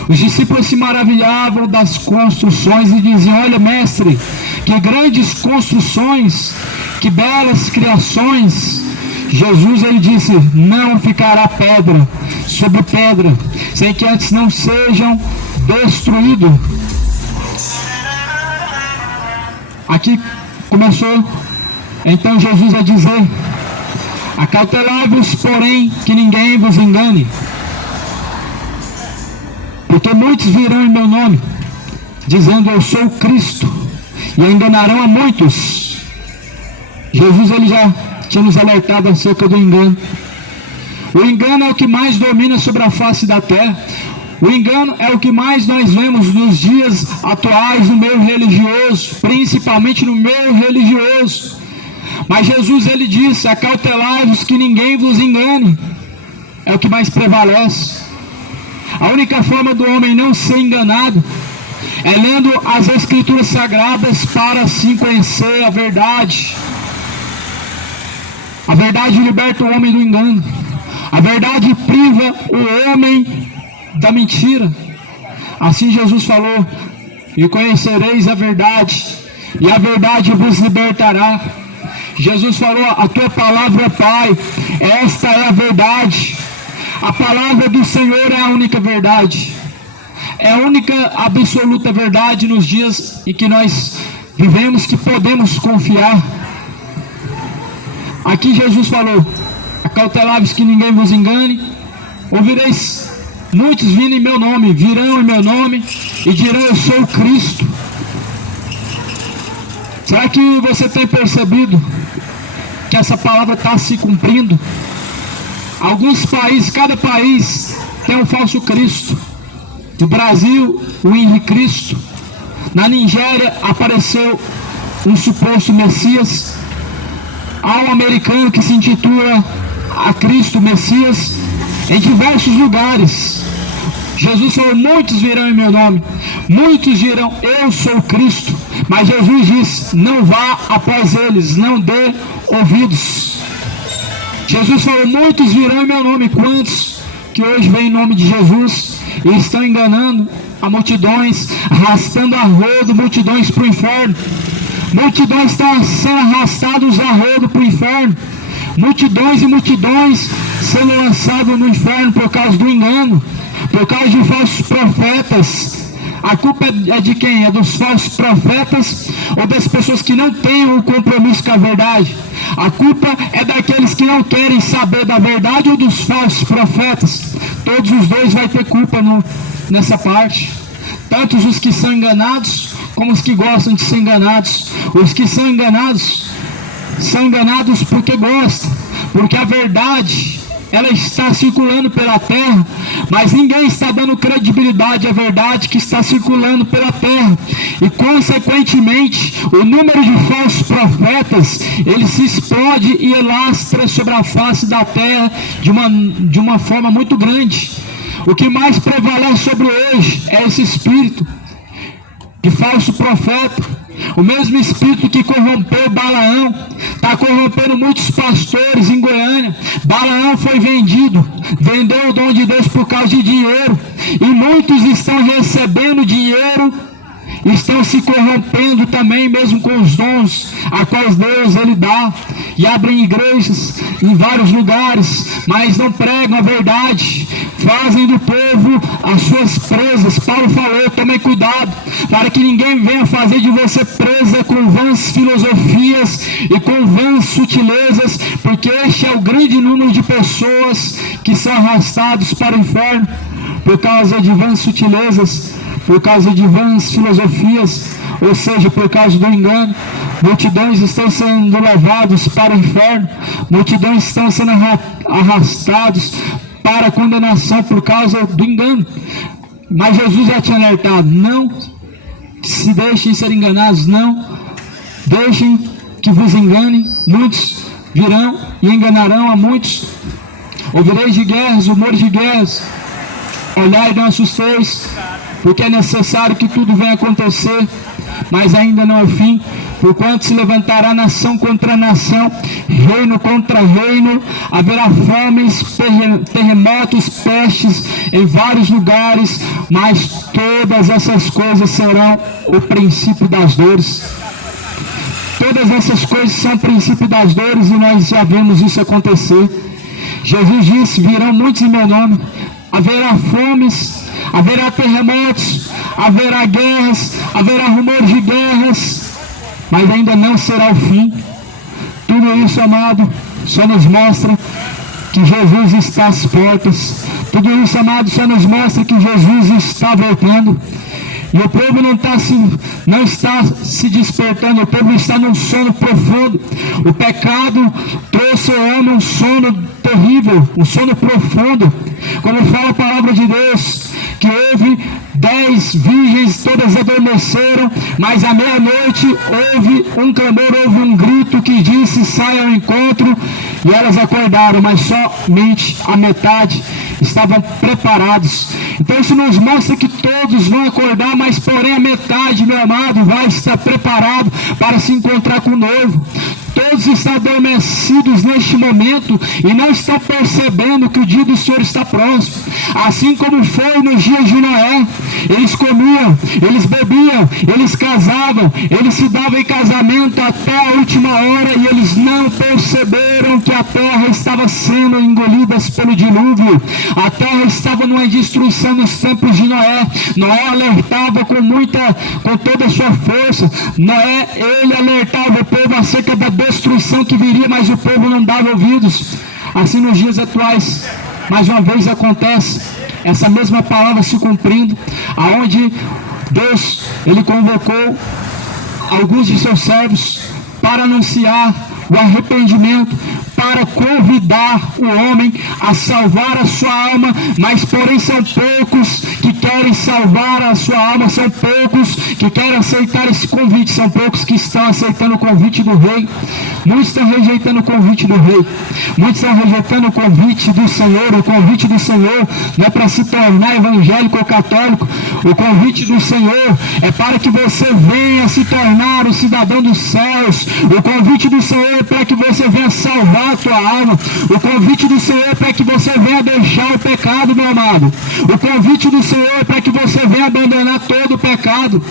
Os discípulos se maravilhavam das construções e diziam: olha, mestre, que grandes construções, que belas criações. Jesus, ele disse: não ficará pedra sobre pedra, sem que antes não sejam destruídos. Aqui começou então Jesus a dizer: acautelai-vos, porém, que ninguém vos engane, porque muitos virão em meu nome, dizendo eu sou o Cristo, e enganarão a muitos. Jesus, ele já tinha nos alertado acerca do engano. O engano é o que mais domina sobre a face da terra. O engano é o que mais nós vemos nos dias atuais no meio religioso, principalmente no meio religioso. Mas Jesus, ele disse: acautelai-vos que ninguém vos engane. É o que mais prevalece. A única forma do homem não ser enganado é lendo as Escrituras Sagradas para assim conhecer a verdade. A verdade liberta o homem do engano. A verdade priva o homem da mentira. Assim Jesus falou: e conhecereis a verdade, e a verdade vos libertará. Jesus falou: a tua palavra, Pai, esta é a verdade. A palavra do Senhor é a única verdade. É a única absoluta verdade nos dias em que nós vivemos, que podemos confiar. Aqui Jesus falou: acautelai-vos que ninguém vos engane. Ouvireis muitos vindo em meu nome, virão em meu nome e dirão eu sou o Cristo. Será que você tem percebido que essa palavra está se cumprindo? Alguns países, cada país tem um falso Cristo. No Brasil, o Henrique Cristo. Na Nigéria apareceu um suposto Messias. Há um americano que se intitula a Cristo Messias. Em diversos lugares Jesus falou: muitos virão em meu nome, muitos dirão eu sou o Cristo. Mas Jesus disse: não vá após eles, não dê ouvidos. Jesus falou: muitos virão em meu nome. Quantos que hoje vêm em nome de Jesus e estão enganando a multidões, arrastando a rodo multidões para o inferno? Multidões estão sendo arrastados a rodo para o inferno. Multidões e multidões sendo lançados no inferno por causa do engano, por causa de falsos profetas. A culpa é de quem? É dos falsos profetas ou das pessoas que não têm um compromisso com a verdade? A culpa é daqueles que não querem saber da verdade ou dos falsos profetas? Todos os dois vão ter culpa nessa parte. Tanto os que são enganados, como os que gostam de ser enganados. Os que são enganados porque gostam, porque a verdade, ela está circulando pela terra, mas ninguém está dando credibilidade à verdade que está circulando pela terra, e consequentemente o número de falsos profetas, ele se explode e alastra sobre a face da terra de uma forma muito grande. O que mais prevalece sobre hoje é esse espírito de falso profeta. O mesmo espírito que corrompeu Balaão está corrompendo muitos pastores em Goiânia. Balaão foi vendeu o dom de Deus por causa de dinheiro, e muitos estão recebendo dinheiro, estão se corrompendo também, mesmo com os dons a quais Deus ele dá, e abrem igrejas em vários lugares, mas não pregam a verdade, fazem do povo as suas presas. Paulo falou: tomem cuidado para que ninguém venha fazer de você presa com vãs filosofias e com vãs sutilezas, porque este é o grande número de pessoas que são arrastados para o inferno por causa de vãs sutilezas, por causa de vãs filosofias, ou seja, por causa do engano. Multidões estão sendo levados para o inferno, multidões estão sendo arrastados para a condenação por causa do engano. Mas Jesus já tinha alertado: não se deixem ser enganados, não deixem que vos enganem. Muitos virão e enganarão a muitos. Ouvireis de guerras, rumores de guerras. Olhai e não assusteis, porque é necessário que tudo venha acontecer, mas ainda não é o fim. Porquanto se levantará nação contra nação, reino contra reino, haverá fomes, terremotos, pestes em vários lugares, mas todas essas coisas serão o princípio das dores. Todas essas coisas são o princípio das dores, e nós já vemos isso acontecer. Jesus disse: virão muitos em meu nome, haverá fomes, haverá terremotos, haverá guerras, haverá rumores de guerras, mas ainda não será o fim. Tudo isso, amado, só nos mostra que Jesus está às portas. Tudo isso, amado, só nos mostra que Jesus está voltando. E o povo não está se despertando, o povo está num sono profundo. O pecado trouxe ao homem um sono terrível, um sono profundo. Como fala a palavra de Deus, que houve 10 virgens, todas adormeceram, mas à meia-noite houve um clamor, houve um grito que disse: saia ao encontro. E elas acordaram, mas somente a metade estavam preparados. Então isso nos mostra que todos vão acordar, mas porém a metade, meu amado, vai estar preparado para se encontrar com o noivo. Todos estão adormecidos neste momento e não estão percebendo que o dia do Senhor está próximo. Assim como foi nos dias de Noé, eles comiam, eles bebiam, eles casavam, eles se davam em casamento até a última hora, e eles não perceberam que a terra estava sendo engolida pelo dilúvio. A terra estava numa destruição nos tempos de Noé. Noé alertava com toda a sua força. Noé, ele alertava o povo acerca da destruição que viria, mas o povo não dava ouvidos. Assim nos dias atuais, mais uma vez acontece essa mesma palavra se cumprindo, aonde Deus, ele convocou alguns de seus servos para anunciar o arrependimento, para convidar o homem a salvar a sua alma, mas porém são poucos que querem salvar a sua alma, são poucos que querem aceitar esse convite, são poucos que estão aceitando o convite do rei. Muitos estão rejeitando o convite do rei, muitos estão rejeitando o convite do Senhor. O convite do Senhor não é para se tornar evangélico ou católico. O convite do Senhor é para que você venha se tornar o cidadão dos céus. O convite do Senhor é para que você venha salvar a tua alma. O convite do Senhor é para que você venha deixar o pecado, meu amado. O convite do Senhor é para que você venha abandonar todo o pecado.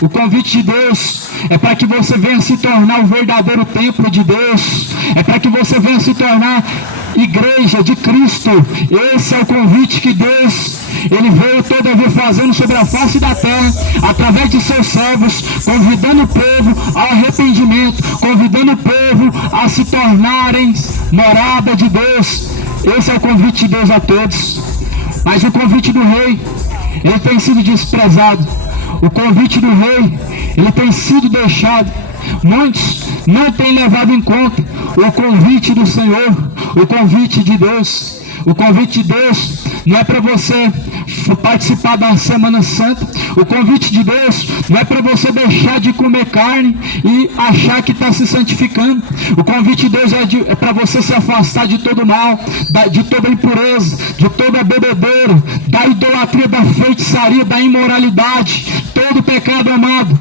O convite de Deus é para que você venha se tornar o verdadeiro templo de Deus. É para que você venha se tornar igreja de Cristo. Esse é o convite que Deus, Ele veio todavia fazendo sobre a face da terra, através de seus servos, convidando o povo ao arrependimento, convidando o povo a se tornarem morada de Deus. Esse é o convite de Deus a todos. Mas o convite do rei, ele tem sido desprezado. O convite do rei, ele tem sido deixado. Muitos não têm levado em conta o convite do Senhor, o convite de Deus. O convite de Deus não é para você participar da Semana Santa. O convite de Deus não é para você deixar de comer carne e achar que está se santificando. O convite de Deus é para você se afastar de todo mal, de toda impureza, de toda bebedeira, da idolatria, da feitiçaria, da imoralidade, todo pecado, amado.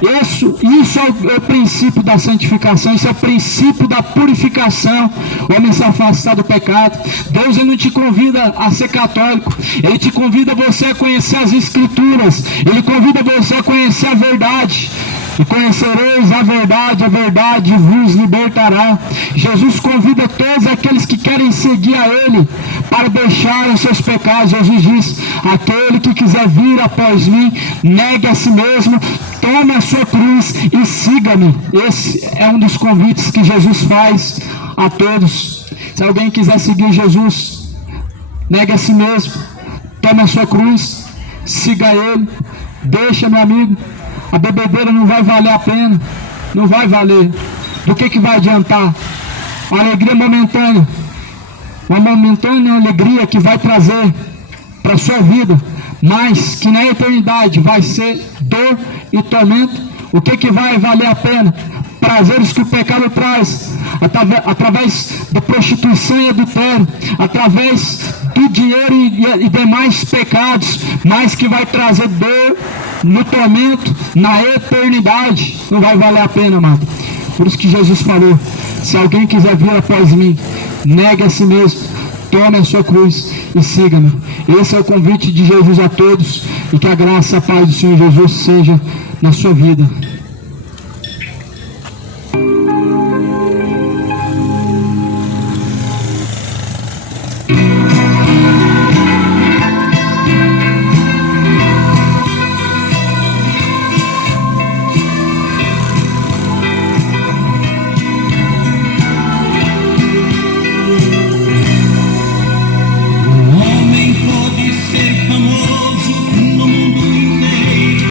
Isso é o princípio da santificação, isso é o princípio da purificação, o homem se afastar do pecado. Deus, Ele não te convida a ser católico, Ele te convida você a conhecer as Escrituras, Ele convida você a conhecer a verdade. E conhecereis a verdade vos libertará. Jesus convida todos aqueles que querem seguir a Ele para deixar os seus pecados. Jesus diz: aquele que quiser vir após mim, negue a si mesmo, tome a sua cruz e siga-me. Esse é um dos convites que Jesus faz a todos. Se alguém quiser seguir Jesus, negue a si mesmo, tome a sua cruz, siga Ele. Deixa, meu amigo, a bebedeira não vai valer a pena, não vai valer. Do que vai adiantar? A alegria momentânea, uma momentânea alegria que vai trazer para a sua vida, mas que na eternidade vai ser dor e tormento. O que vai valer a pena? Prazeres que o pecado traz, através da prostituição e adultério, através do dinheiro e demais pecados, mas que vai trazer dor no tormento, na eternidade. Não vai valer a pena, amado. Por isso que Jesus falou: se alguém quiser vir após mim, negue a si mesmo, tome a sua cruz e siga-me. Esse é o convite de Jesus a todos, e que a graça e a paz do Senhor Jesus seja na sua vida.